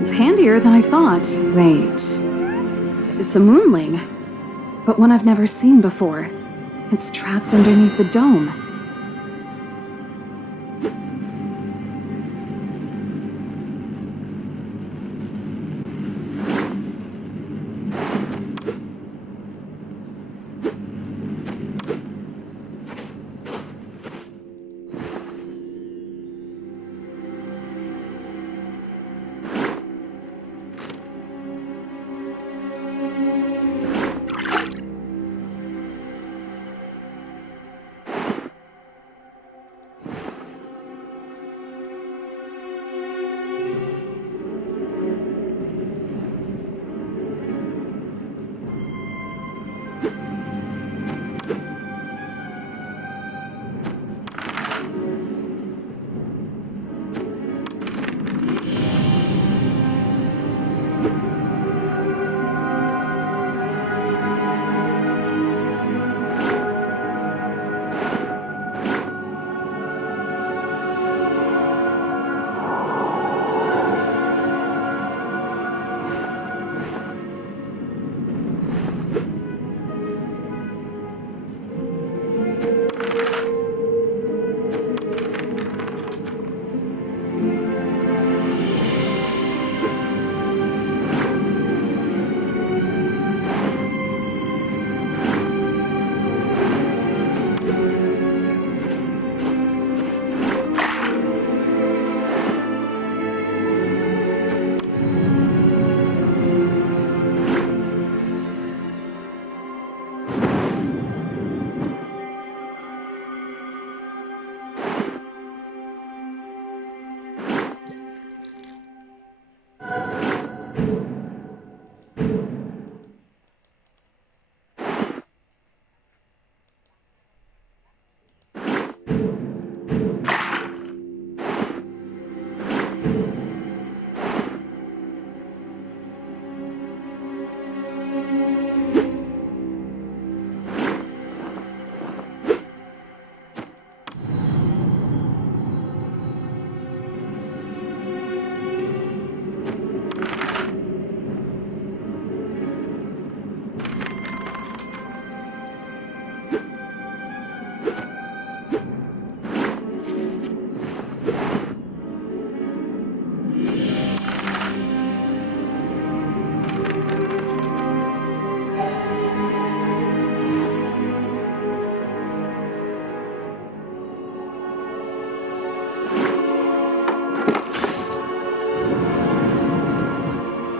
It's handier than I thought. Wait. It's a moonling, but one I've never seen before. It's trapped underneath the dome.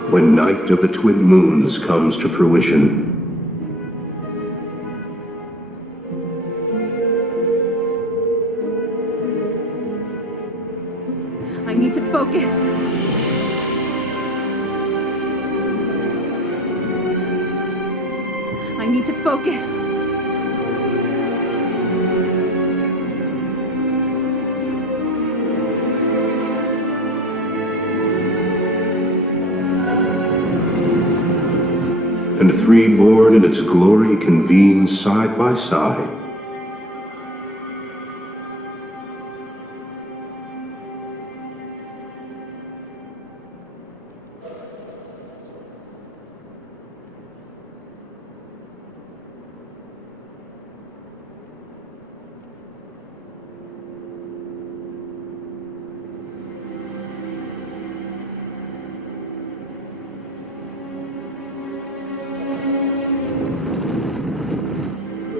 When Night of the Twin Moons comes to fruition, I need to focus. I need to focus. and three born in its glory convene side by side.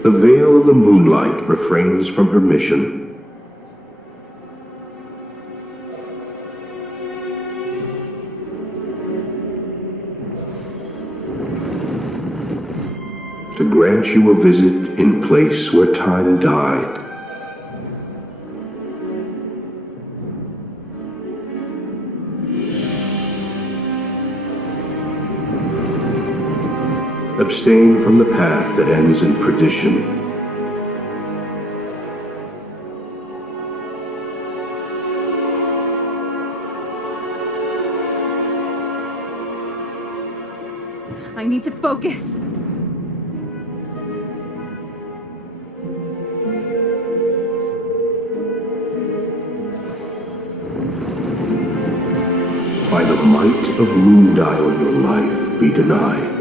The veil of the Moonlight refrains from her mission. To grant you a visit in place where time died. Abstain from the path that ends in perdition. I need to focus. By the might of Moondial your life be denied.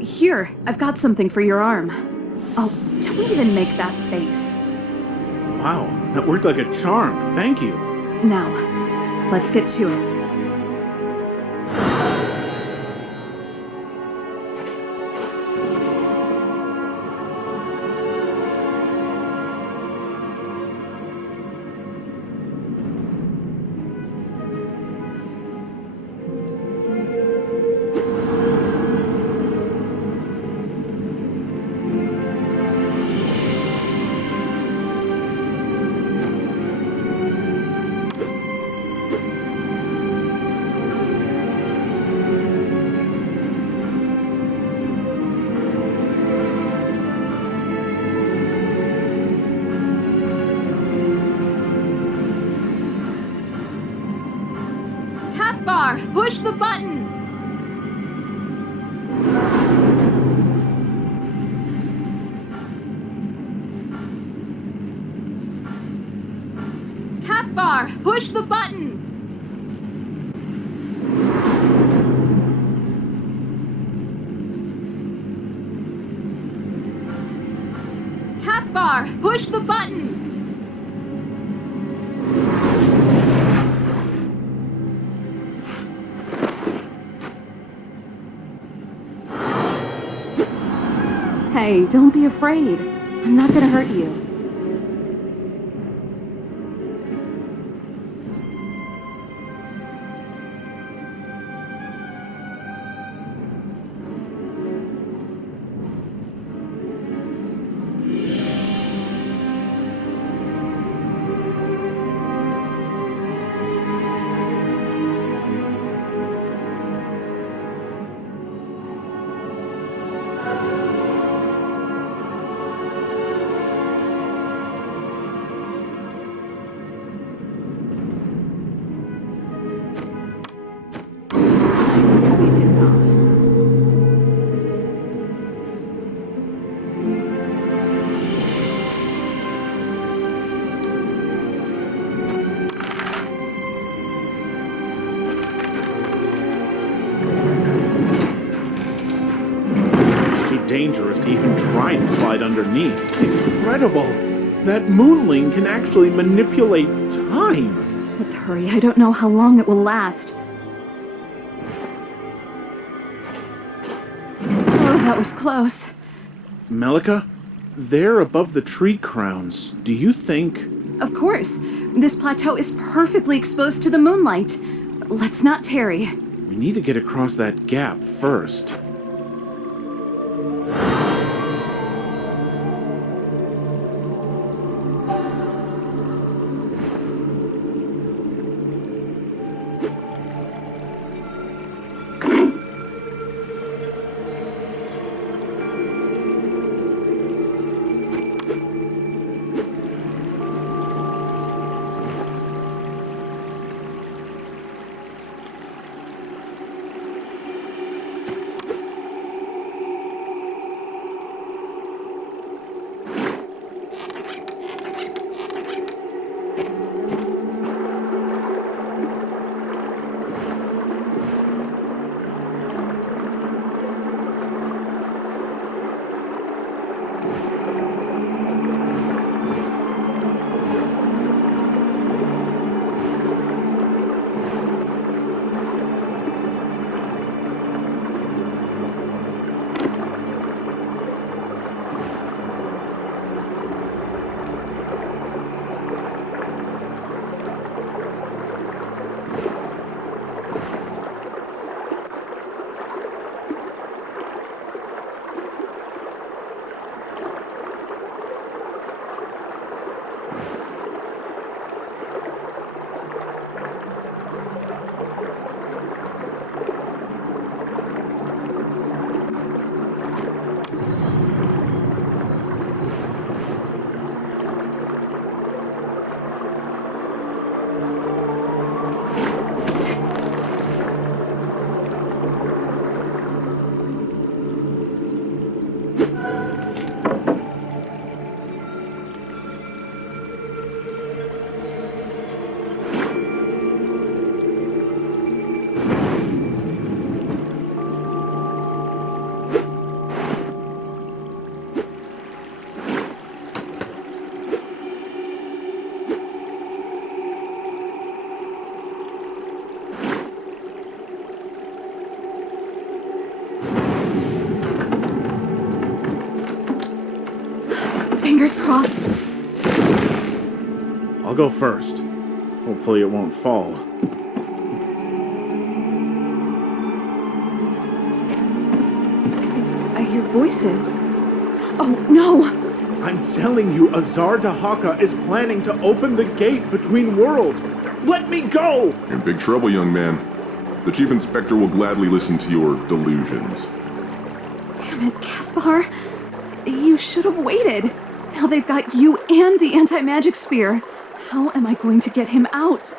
Here, I've got something for your arm. Oh, don't even make that face. Wow, that worked like a charm. Thank you. Now, let's get to it. Push the button! Caspar, push the button! Caspar, push the button! Hey, don't be afraid. I'm not gonna hurt you. Dangerous to even try and slide underneath. Incredible! That Moonling can actually manipulate time! Let's hurry. I don't know how long it will last. Oh, that was close. Melika, there above the tree crowns, do you think... Of course. This plateau is perfectly exposed to the moonlight. Let's not tarry. We need to get across that gap first. Fingers crossed. I'll go first. Hopefully it won't fall. I hear voices. Oh, no! I'm telling you, Azar Dahaka is planning to open the gate between worlds. Let me go! In big trouble, young man. The Chief Inspector will gladly listen to your delusions. Damn it, Caspar. You should have waited. Now they've got you and the anti-magic sphere. How am I going to get him out?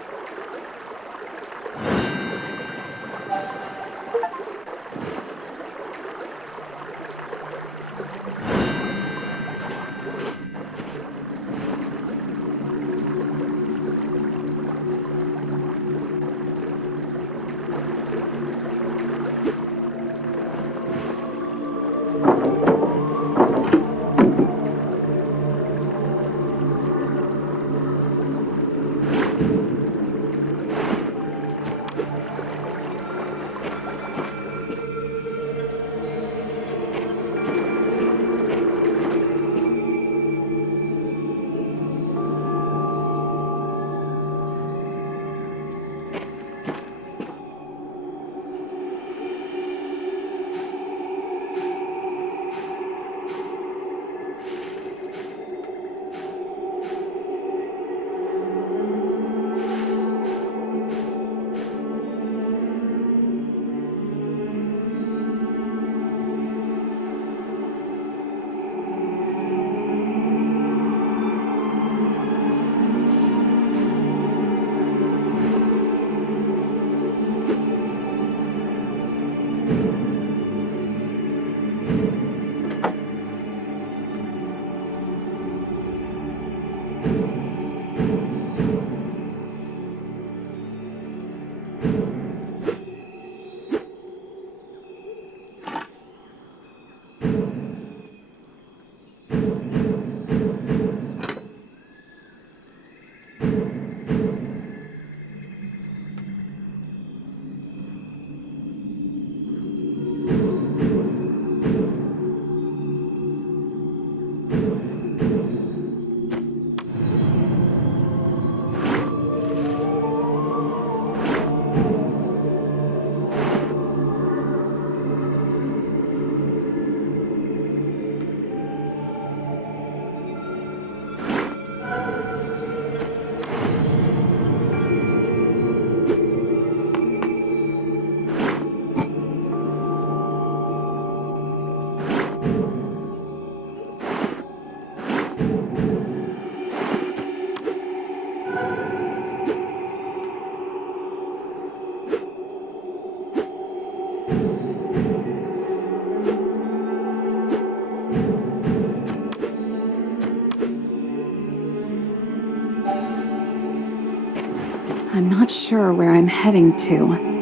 I'm not sure where I'm heading to.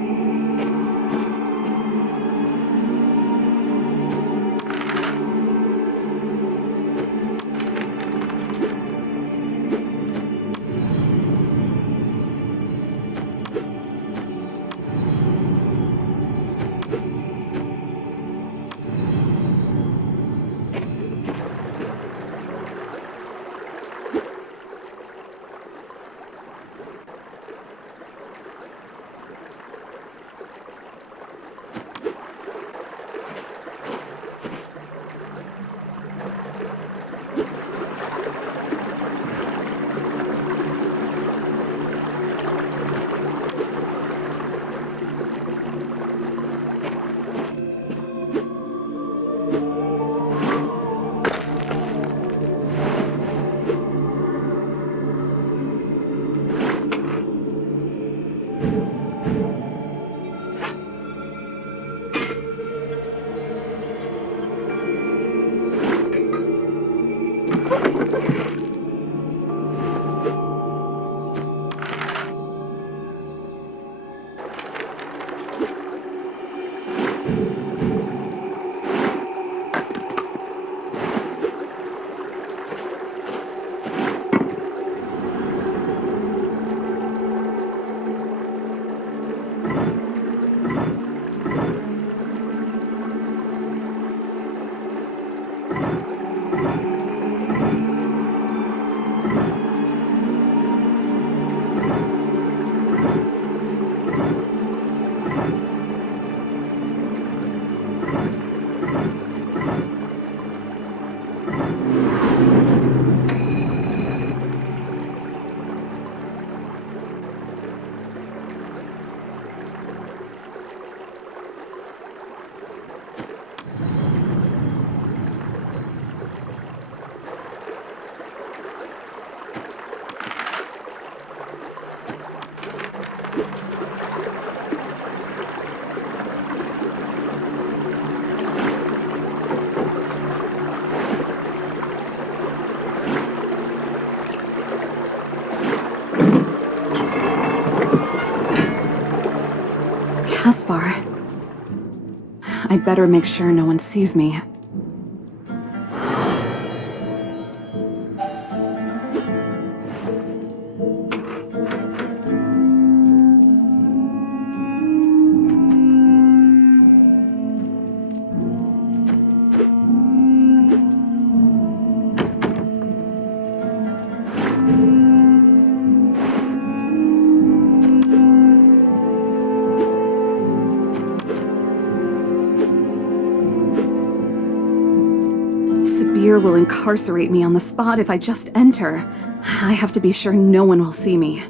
Caspar. I'd better make sure no one sees me. fear will incarcerate me on the spot if I just enter. I have to be sure no one will see me.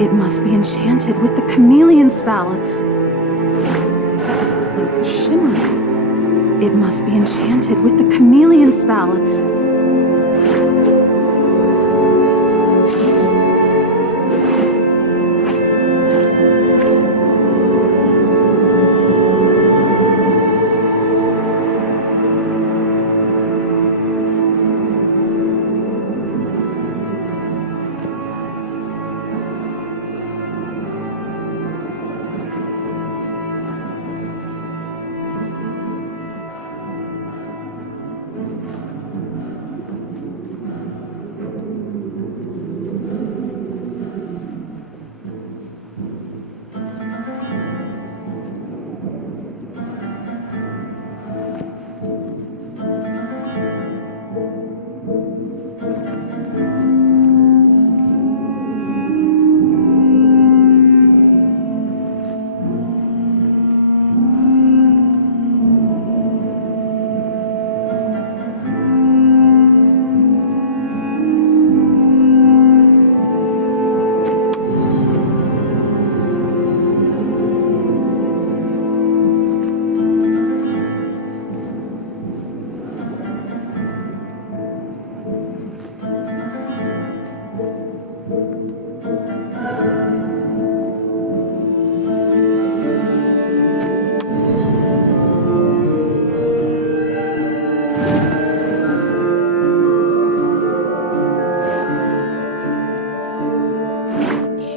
It must be enchanted with the chameleon spell. That cloak is shimmering. It must be enchanted with the chameleon spell.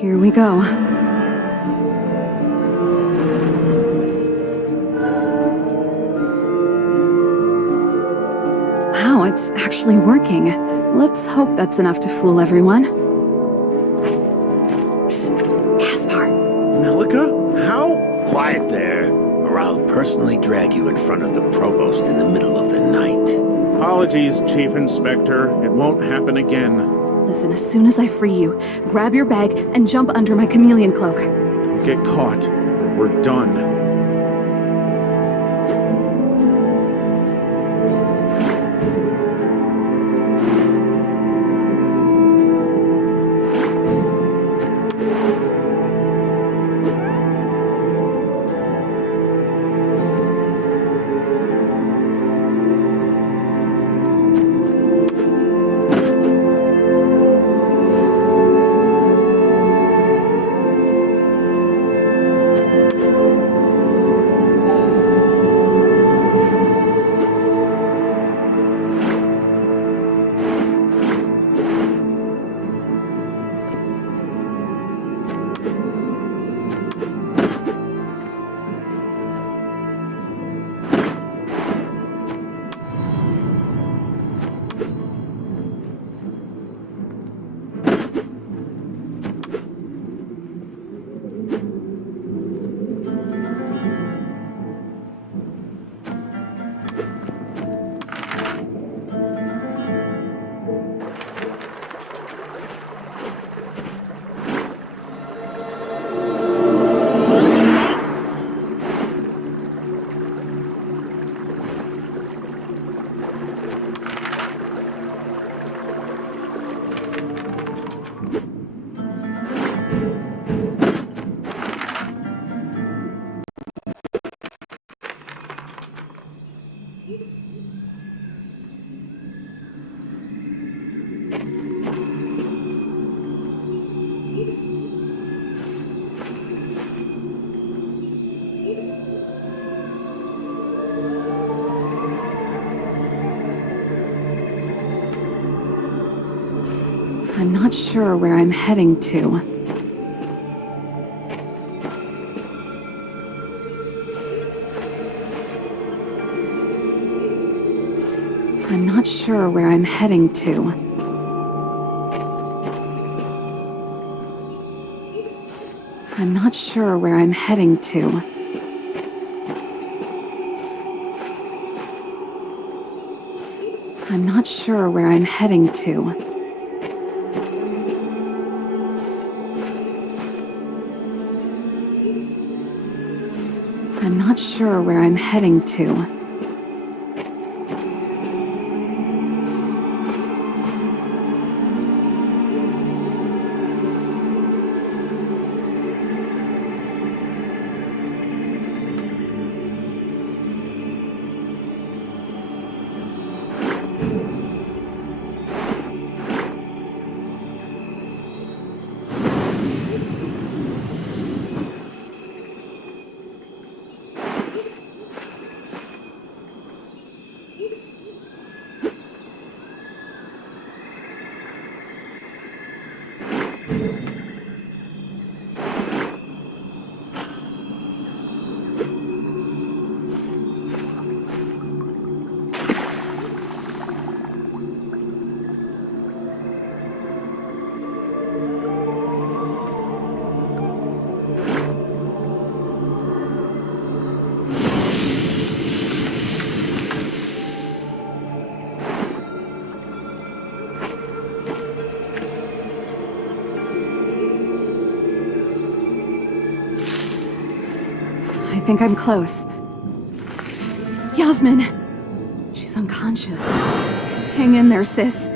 Here we go. Wow, it's actually working. Let's hope that's enough to fool everyone. Psst, Caspar. Melika? How? Quiet there, or I'll personally drag you in front of the provost in the middle of the night. Apologies, Chief Inspector. It won't happen again. Listen, as soon as I free you, grab your bag and jump under my chameleon cloak. Don't get caught. We're done. I'm not sure where I'm heading to. I'm not sure where I'm heading to. I'm not sure where I'm heading to. I'm not sure where I'm heading to. I'm not sure where I'm heading to. I think I'm close. Yasmin! She's unconscious. Hang in there, sis.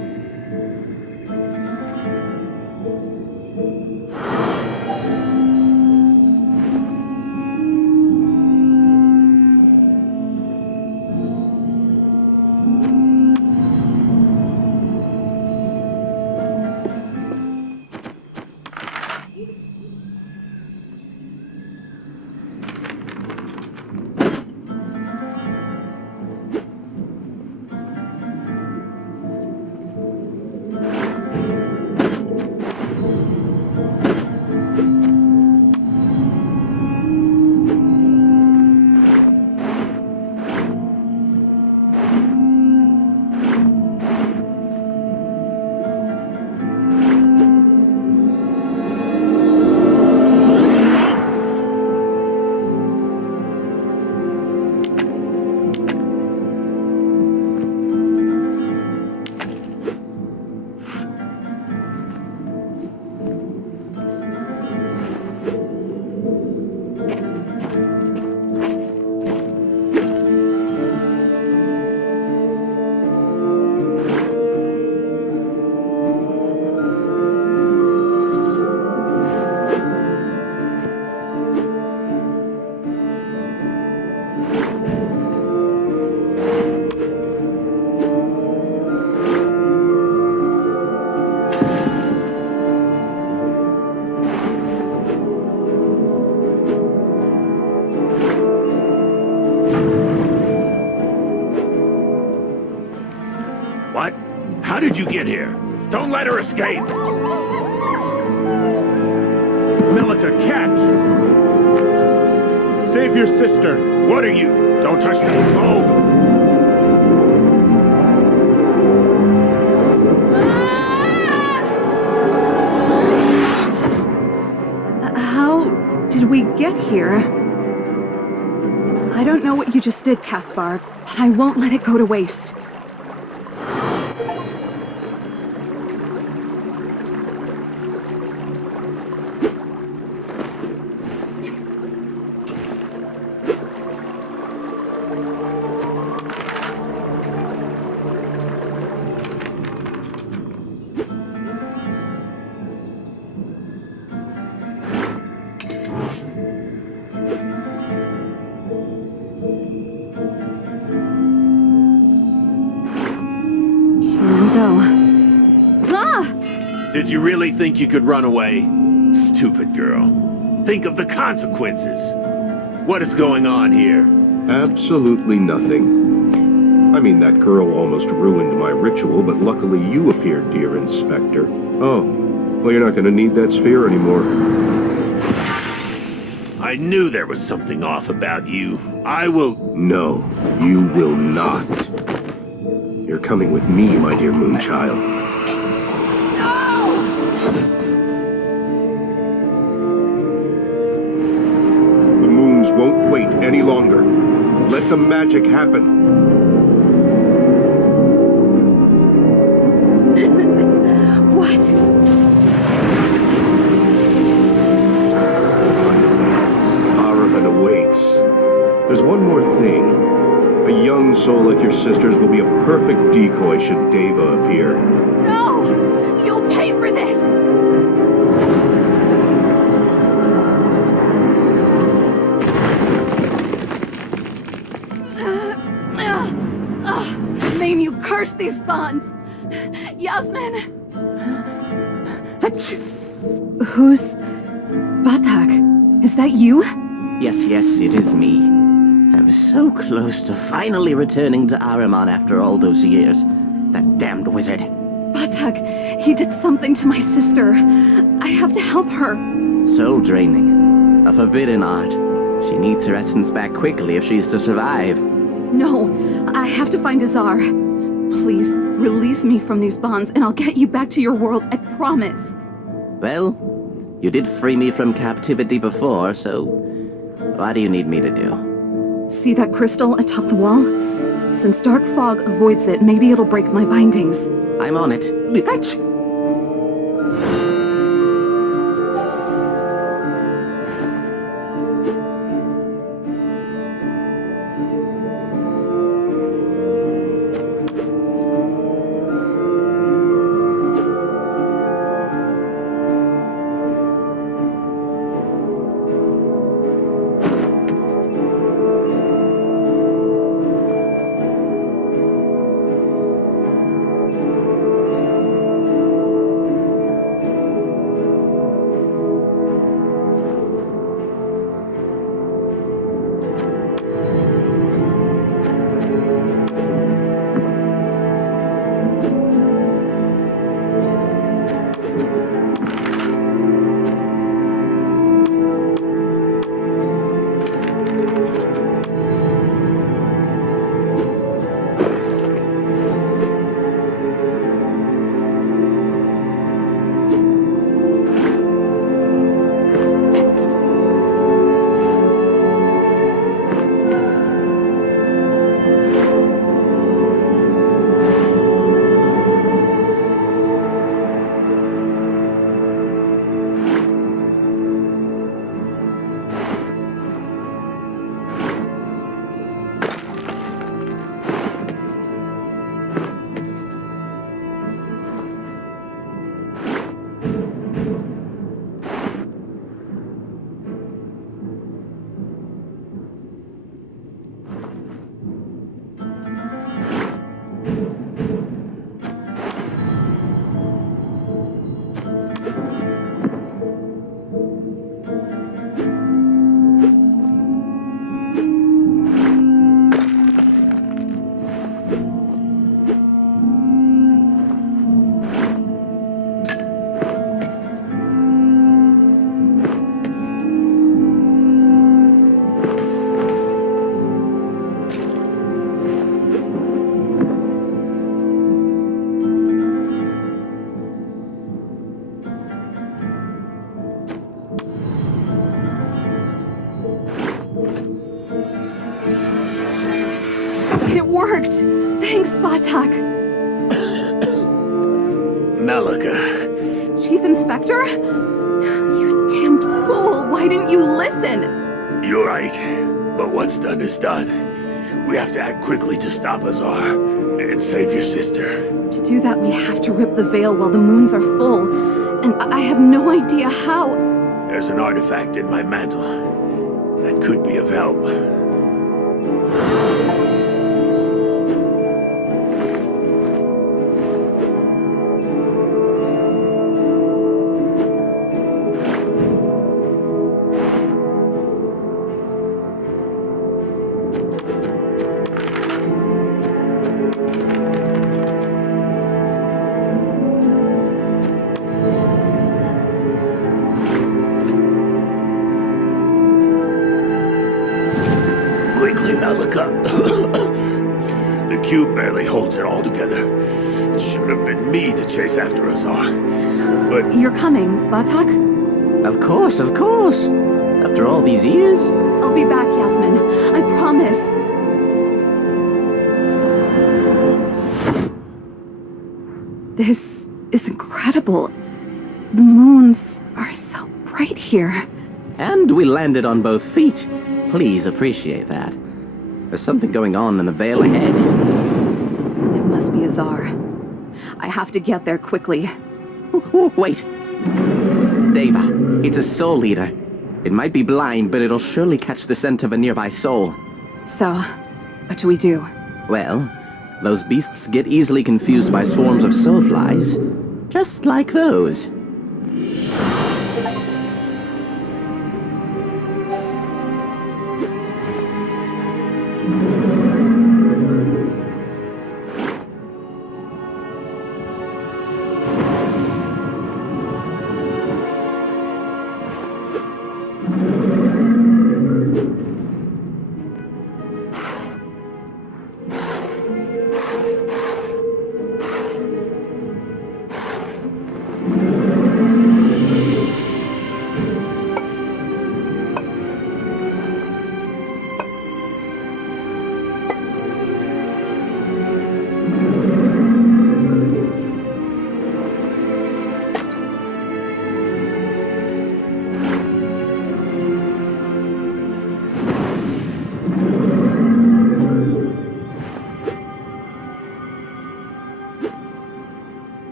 What? How did you get here? Don't let her escape! Melika, catch! Save your sister. What are you? Don't touch that globe! How did we get here? I don't know what you just did, Caspar, but I won't let it go to waste. Did you really think you could run away? Stupid girl. Think of the consequences. What is going on here? Absolutely nothing. I mean, that girl almost ruined my ritual, but luckily you appeared, dear Inspector. Oh, well, you're not gonna need that sphere anymore. I knew there was something off about you. I will... No, you will not. You're coming with me, my dear Moonchild. The moons won't wait any longer. Let the magic happen. What? Araban awaits. There's one more thing. A young soul like your sister's will be a perfect decoy should Deva appear. No! You'll pay for this! Name you curse these bonds! Yasmin! Who's... Batak? Is that you? Yes, it is me. I was so close to finally returning to Ahriman after all those years. That damned wizard. Batak, he did something to my sister. I have to help her. Soul draining. A forbidden art. She needs her essence back quickly if she's to survive. No, I have to find Azar. Please, release me from these bonds and I'll get you back to your world, I promise. Well, you did free me from captivity before, so what do you need me to do? See that crystal atop the wall? Since dark fog avoids it, maybe it'll break my bindings. I'm on it. It worked! Thanks, Batak. Malika. Chief Inspector? You damned fool! Why didn't you listen? You're right. But what's done is done. We have to act quickly to stop Azar and save your sister. To do that, we have to rip the veil while the moons are full. And I have no idea how. There's an artifact in my mantle that could be of help. The cube barely holds it all together. It should have been me to chase after Azar. But You're coming, Batak? Of course, of course. After all these years? I'll be back, Yasmin. I promise. This is incredible. The moons are so bright here. And we landed on both feet. Please appreciate that. There's something going on in the veil ahead. It must be Azar. I have to get there quickly. Wait. Deva, it's a soul eater. It might be blind, but it'll surely catch the scent of a nearby soul. So, what do we do? Well, those beasts get easily confused by swarms of soulflies. Just like those.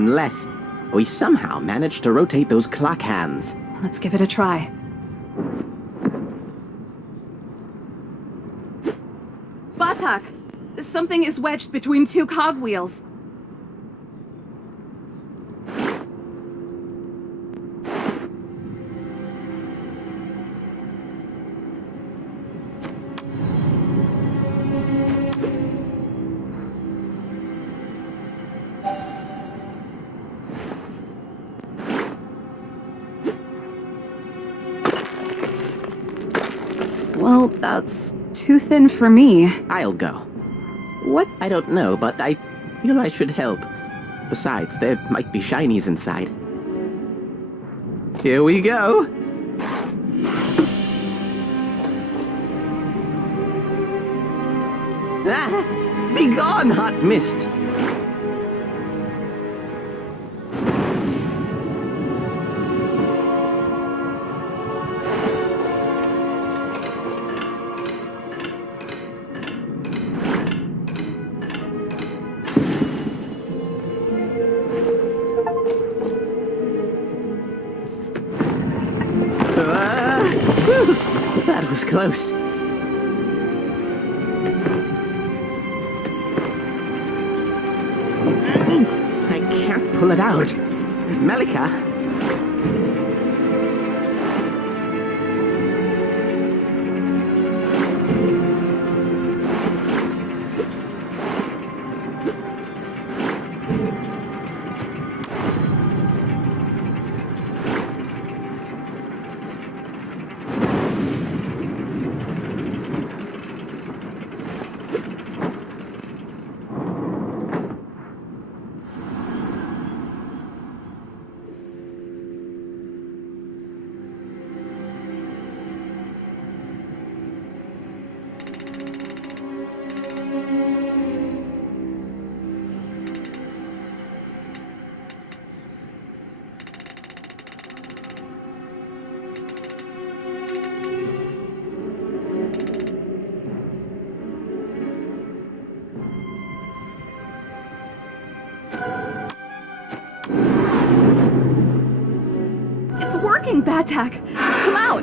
Unless we somehow manage to rotate those clock hands. Let's give it a try. Batak! Something is wedged between two cogwheels. Well, that's too thin for me. I'll go. What? I don't know, but I feel I should help. Besides, there might be shinies inside. Here we go. Ah! Be gone, hot mist! That was close. I can't pull it out. Malika. It's working, Batak! Come out!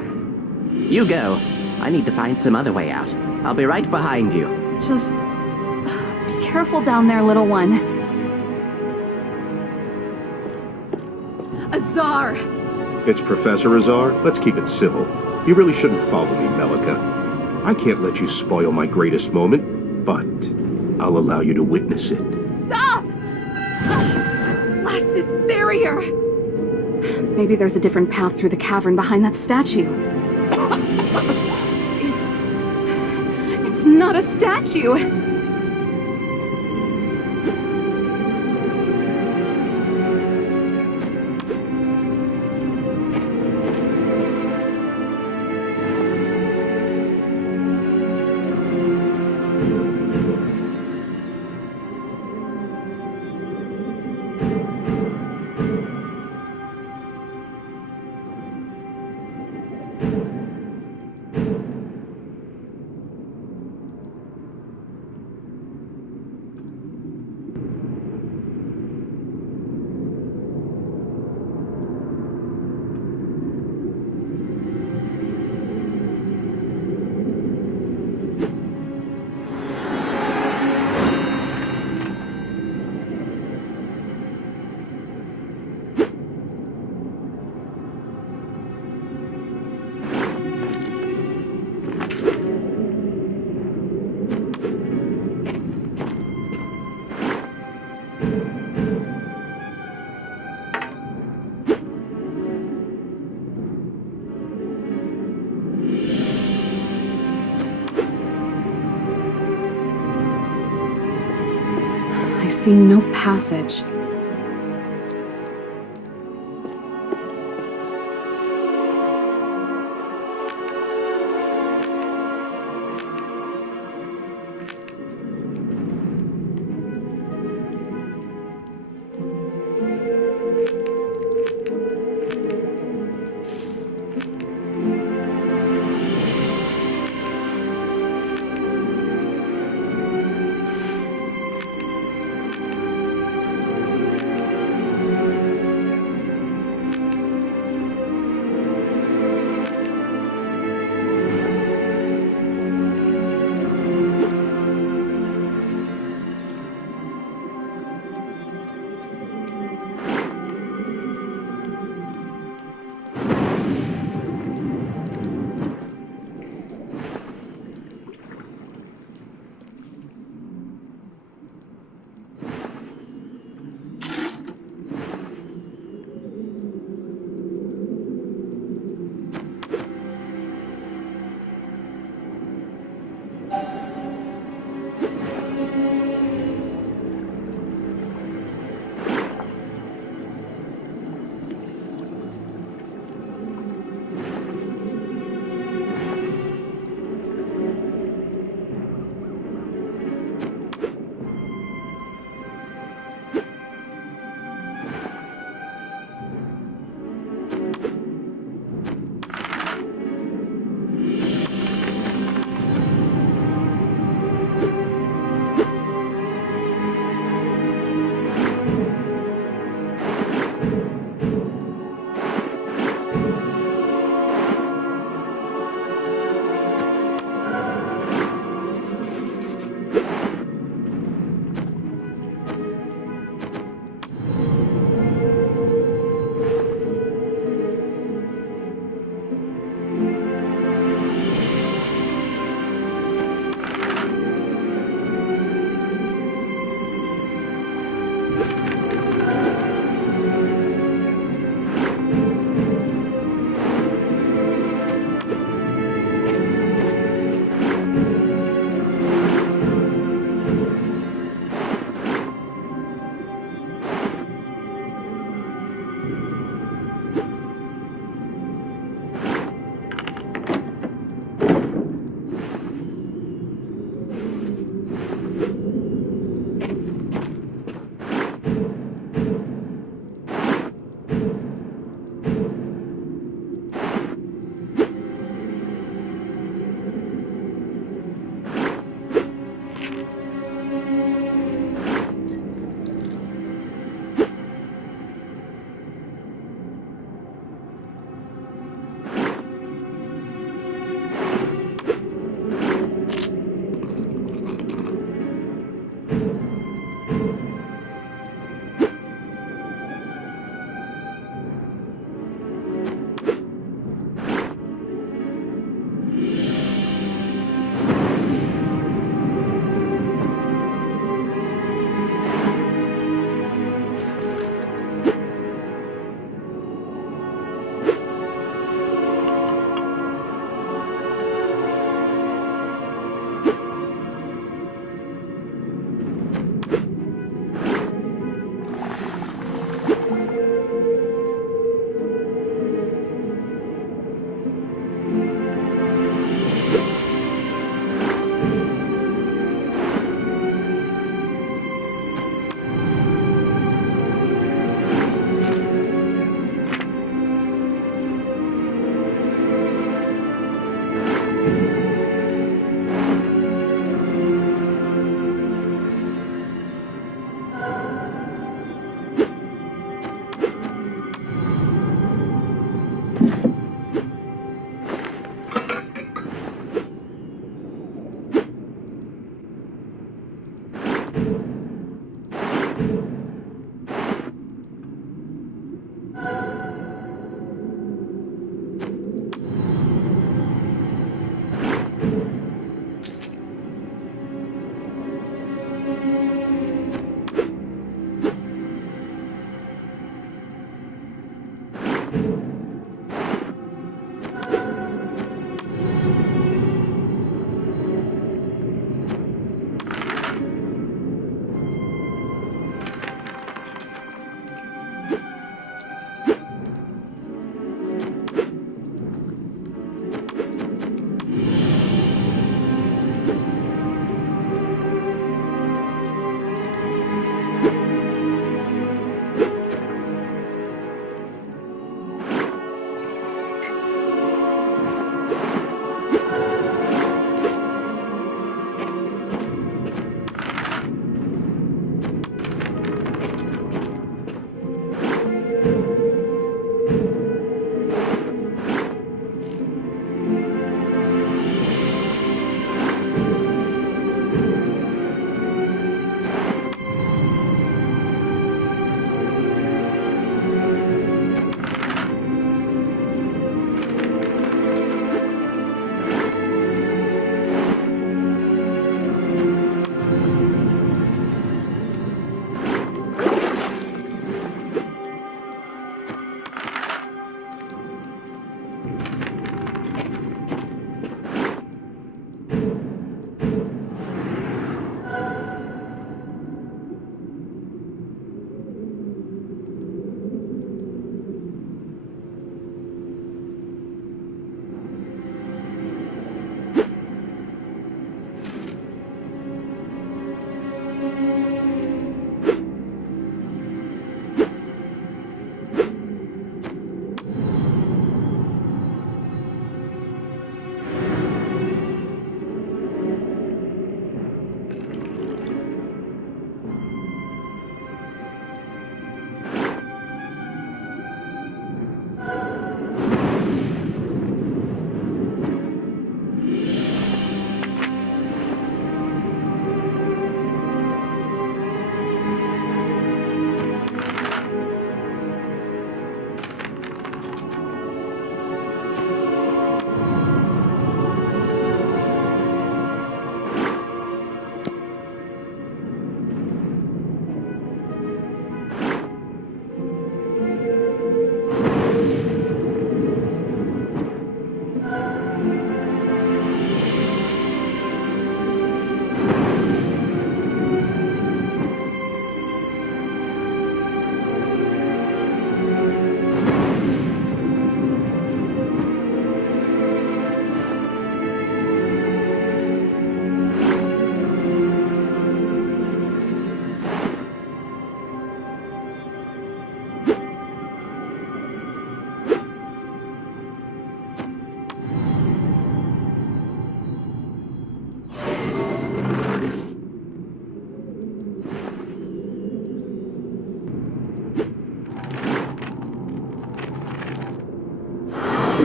You go. I need to find some other way out. I'll be right behind you. Just... be careful down there, little one. Azar! It's Professor Azar. Let's keep it civil. You really shouldn't follow me, Melika. I can't let you spoil my greatest moment, but I'll allow you to witness it. Stop! Blasted barrier! Maybe there's a different path through the cavern behind that statue. It's not a statue! I see no passage.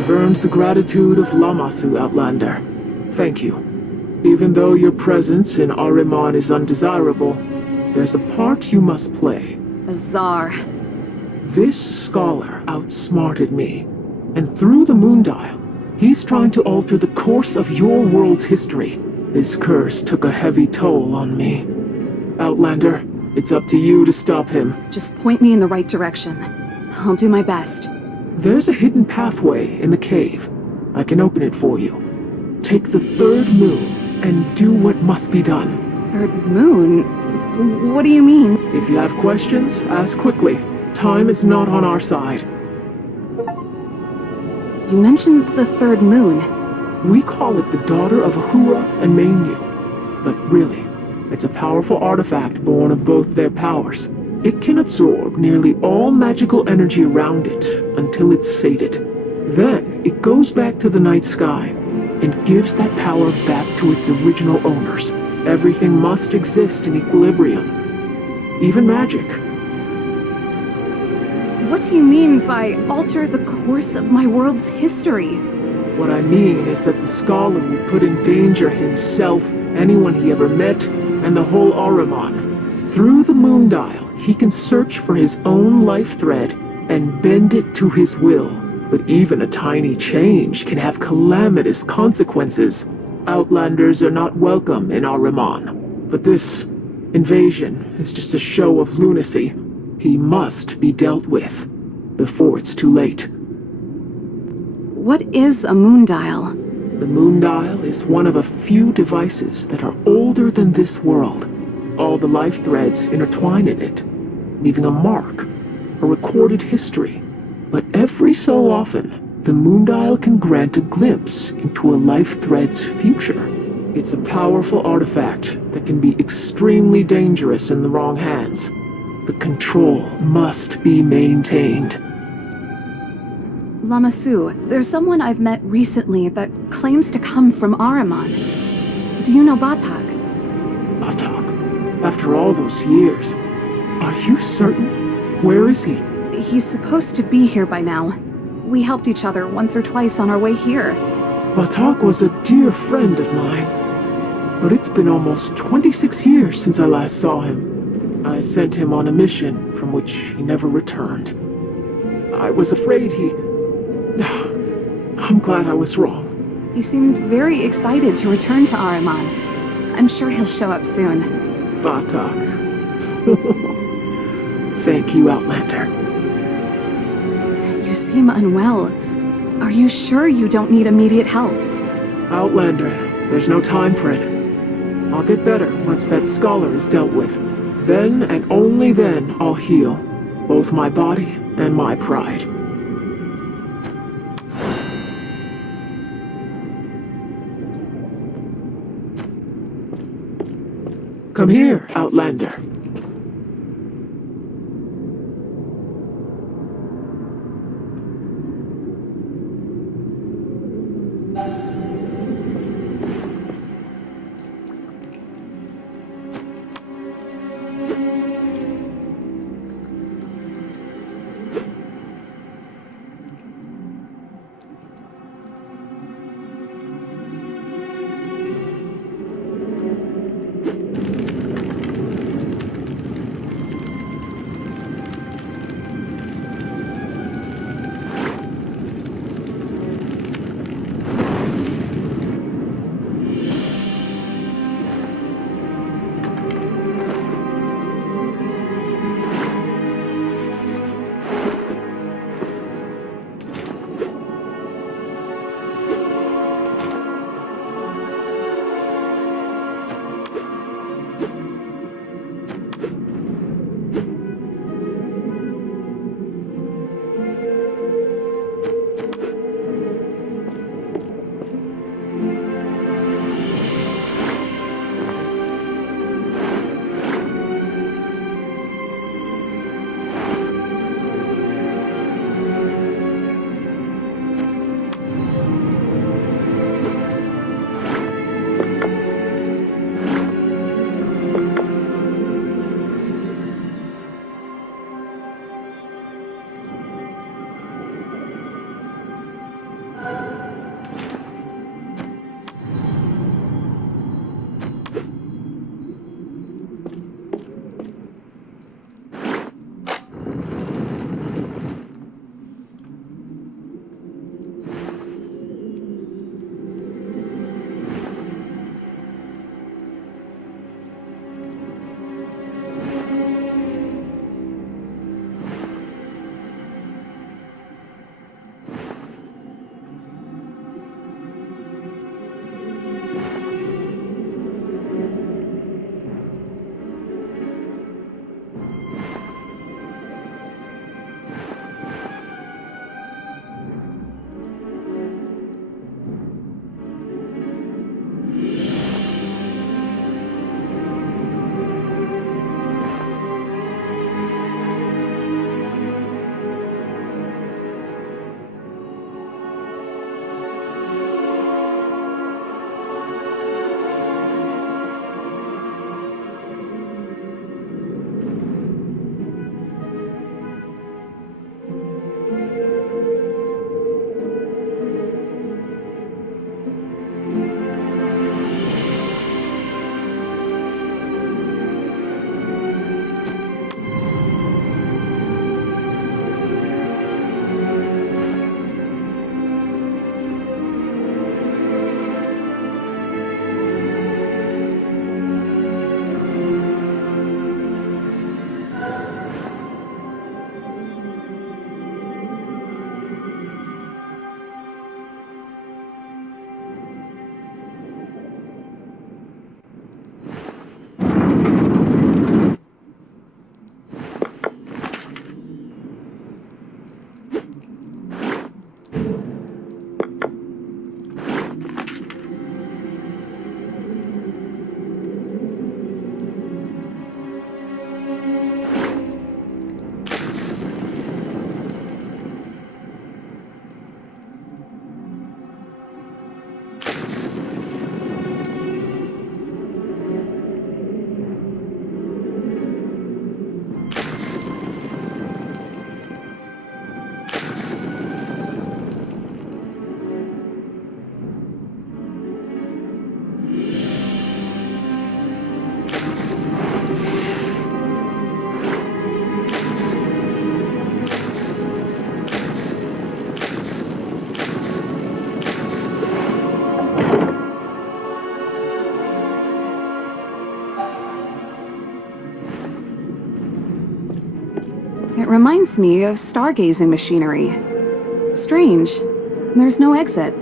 You've earned the gratitude of Lamasu, Outlander. Thank you. Even though your presence in Ahriman is undesirable, there's a part you must play. Bizarre. This scholar outsmarted me, and through the Moondial, he's trying to alter the course of your world's history. His curse took a heavy toll on me. Outlander, it's up to you to stop him. Just point me in the right direction. I'll do my best. There's a hidden pathway in the cave. I can open it for you. Take the third moon and do what must be done. Third moon? What do you mean? If you have questions, ask quickly. Time is not on our side. You mentioned the third moon. We call it the daughter of Ahura and Menu. But really, it's a powerful artifact born of both their powers. It can absorb nearly all magical energy around it until it's sated. Then, it goes back to the night sky and gives that power back to its original owners. Everything must exist in equilibrium. Even magic. What do you mean by alter the course of my world's history? What I mean is that the scholar would put in danger himself, anyone he ever met, and the whole Ahriman. Through the Moondial, he can search for his own life thread and bend it to his will. But even a tiny change can have calamitous consequences. Outlanders are not welcome in Ahriman. But this invasion is just a show of lunacy. He must be dealt with before it's too late. What is a Moondial? The Moondial is one of a few devices that are older than this world. All the life threads intertwine in it, leaving a mark, a recorded history. But every so often, the Moondial can grant a glimpse into a life thread's future. It's a powerful artifact that can be extremely dangerous in the wrong hands. The control must be maintained. Lamasu, there's someone I've met recently that claims to come from Ahriman. Do you know Batak? Batak? After all those years, are you certain? Where is he? He's supposed to be here by now. We helped each other once or twice on our way here. Batak was a dear friend of mine, but it's been almost 26 years since I last saw him. I sent him on a mission from which he never returned. I was afraid he... I'm glad I was wrong. He seemed very excited to return to Ahriman. I'm sure he'll show up soon. Batak. Thank you, Outlander. You seem unwell. Are you sure you don't need immediate help? Outlander, there's no time for it. I'll get better once that scholar is dealt with. Then and only then I'll heal, both my body and my pride. Come here, Outlander. reminds me of stargazing machinery. Strange. There's no exit.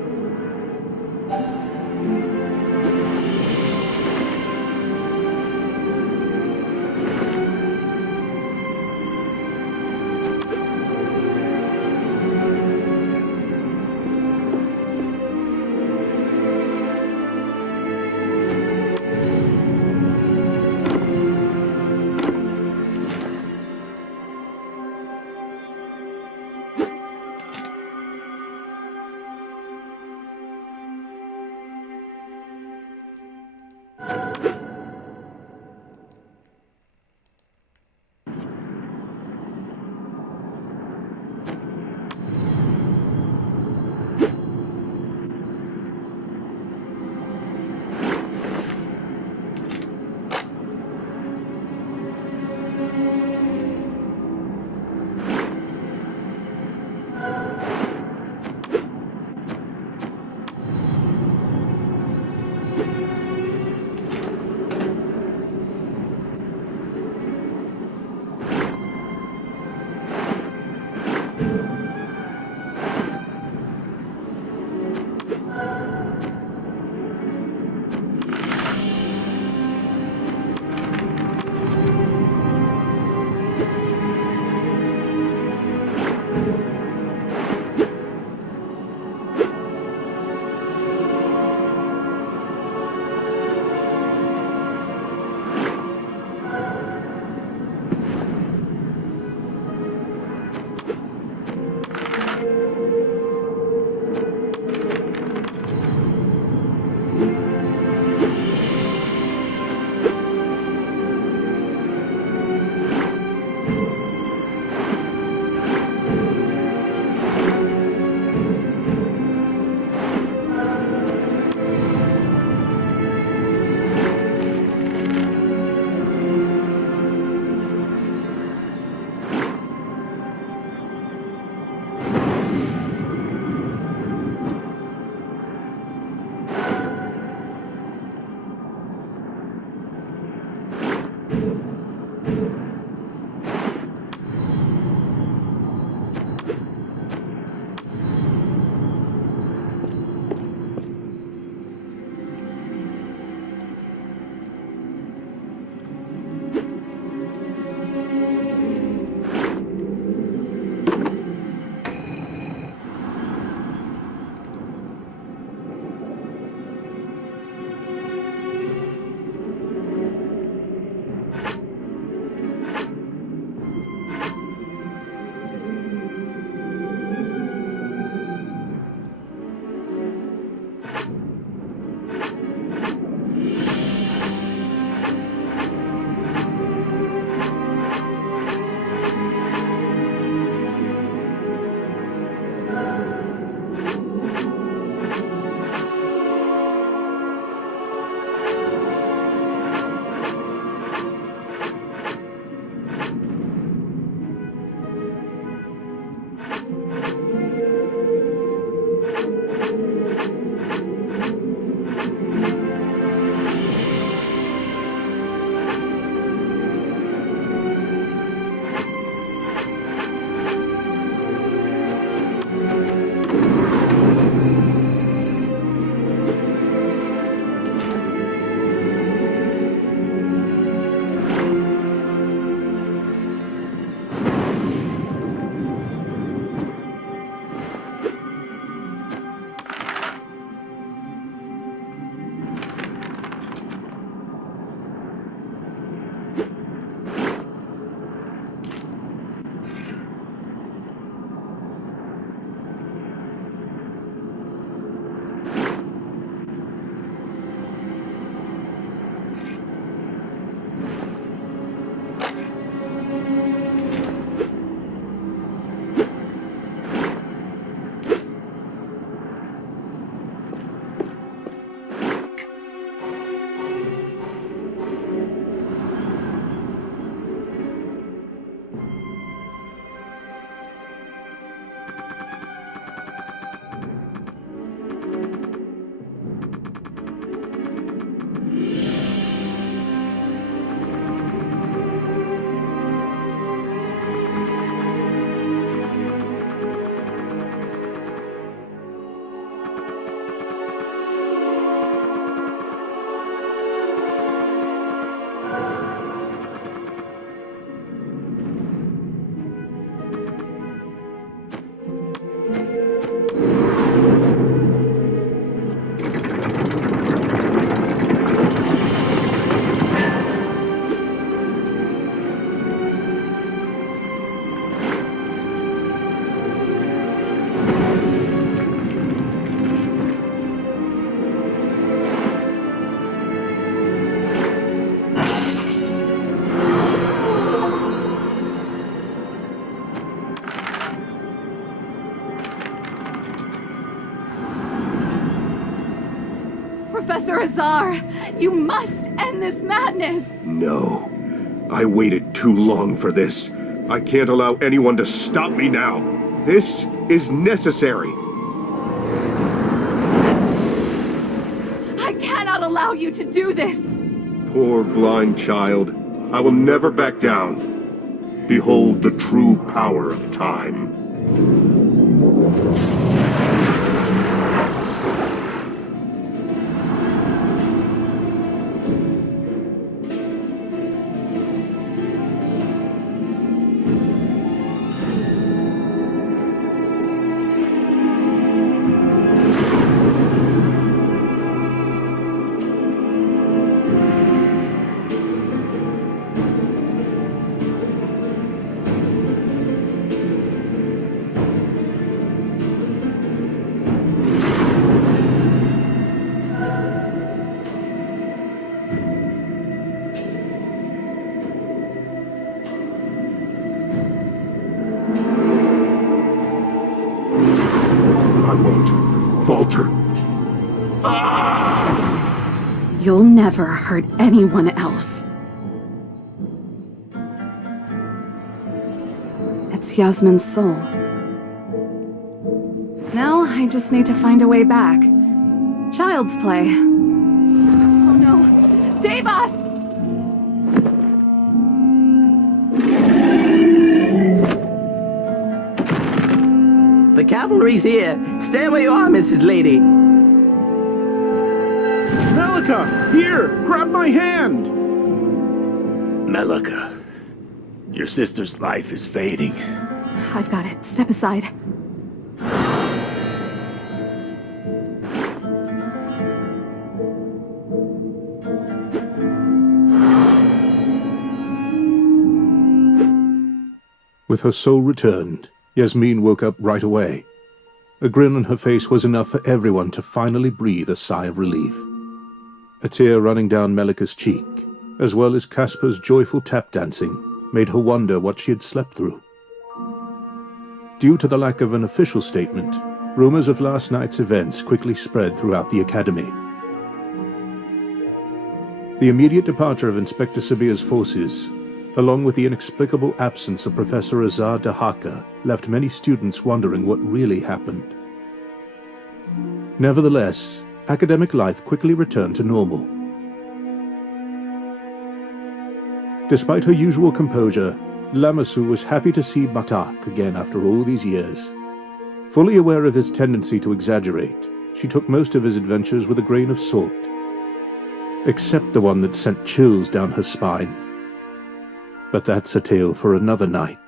Professor Azar! You must end this madness! No. I waited too long for this. I can't allow anyone to stop me now. This is necessary. I cannot allow you to do this! Poor blind child. I will never back down. Behold the true power of time. I won't falter. You'll never hurt anyone else. It's Yasmin's soul. Now I just need to find a way back. Child's play. Oh no! Devas! The cavalry's here. Stay where you are, Mrs. Lady. Malika, here, grab my hand. Melika, your sister's life is fading. I've got it. Step aside. With her soul returned, Yasmin woke up right away. A grin on her face was enough for everyone to finally breathe a sigh of relief. A tear running down Melika's cheek, as well as Casper's joyful tap dancing, made her wonder what she had slept through. Due to the lack of an official statement, rumors of last night's events quickly spread throughout the academy. The immediate departure of Inspector Sabia's forces, along with the inexplicable absence of Professor Azar Dahaka, left many students wondering what really happened. Nevertheless, academic life quickly returned to normal. Despite her usual composure, Lamassu was happy to see Batak again after all these years. Fully aware of his tendency to exaggerate, she took most of his adventures with a grain of salt, except the one that sent chills down her spine. But that's a tale for another night.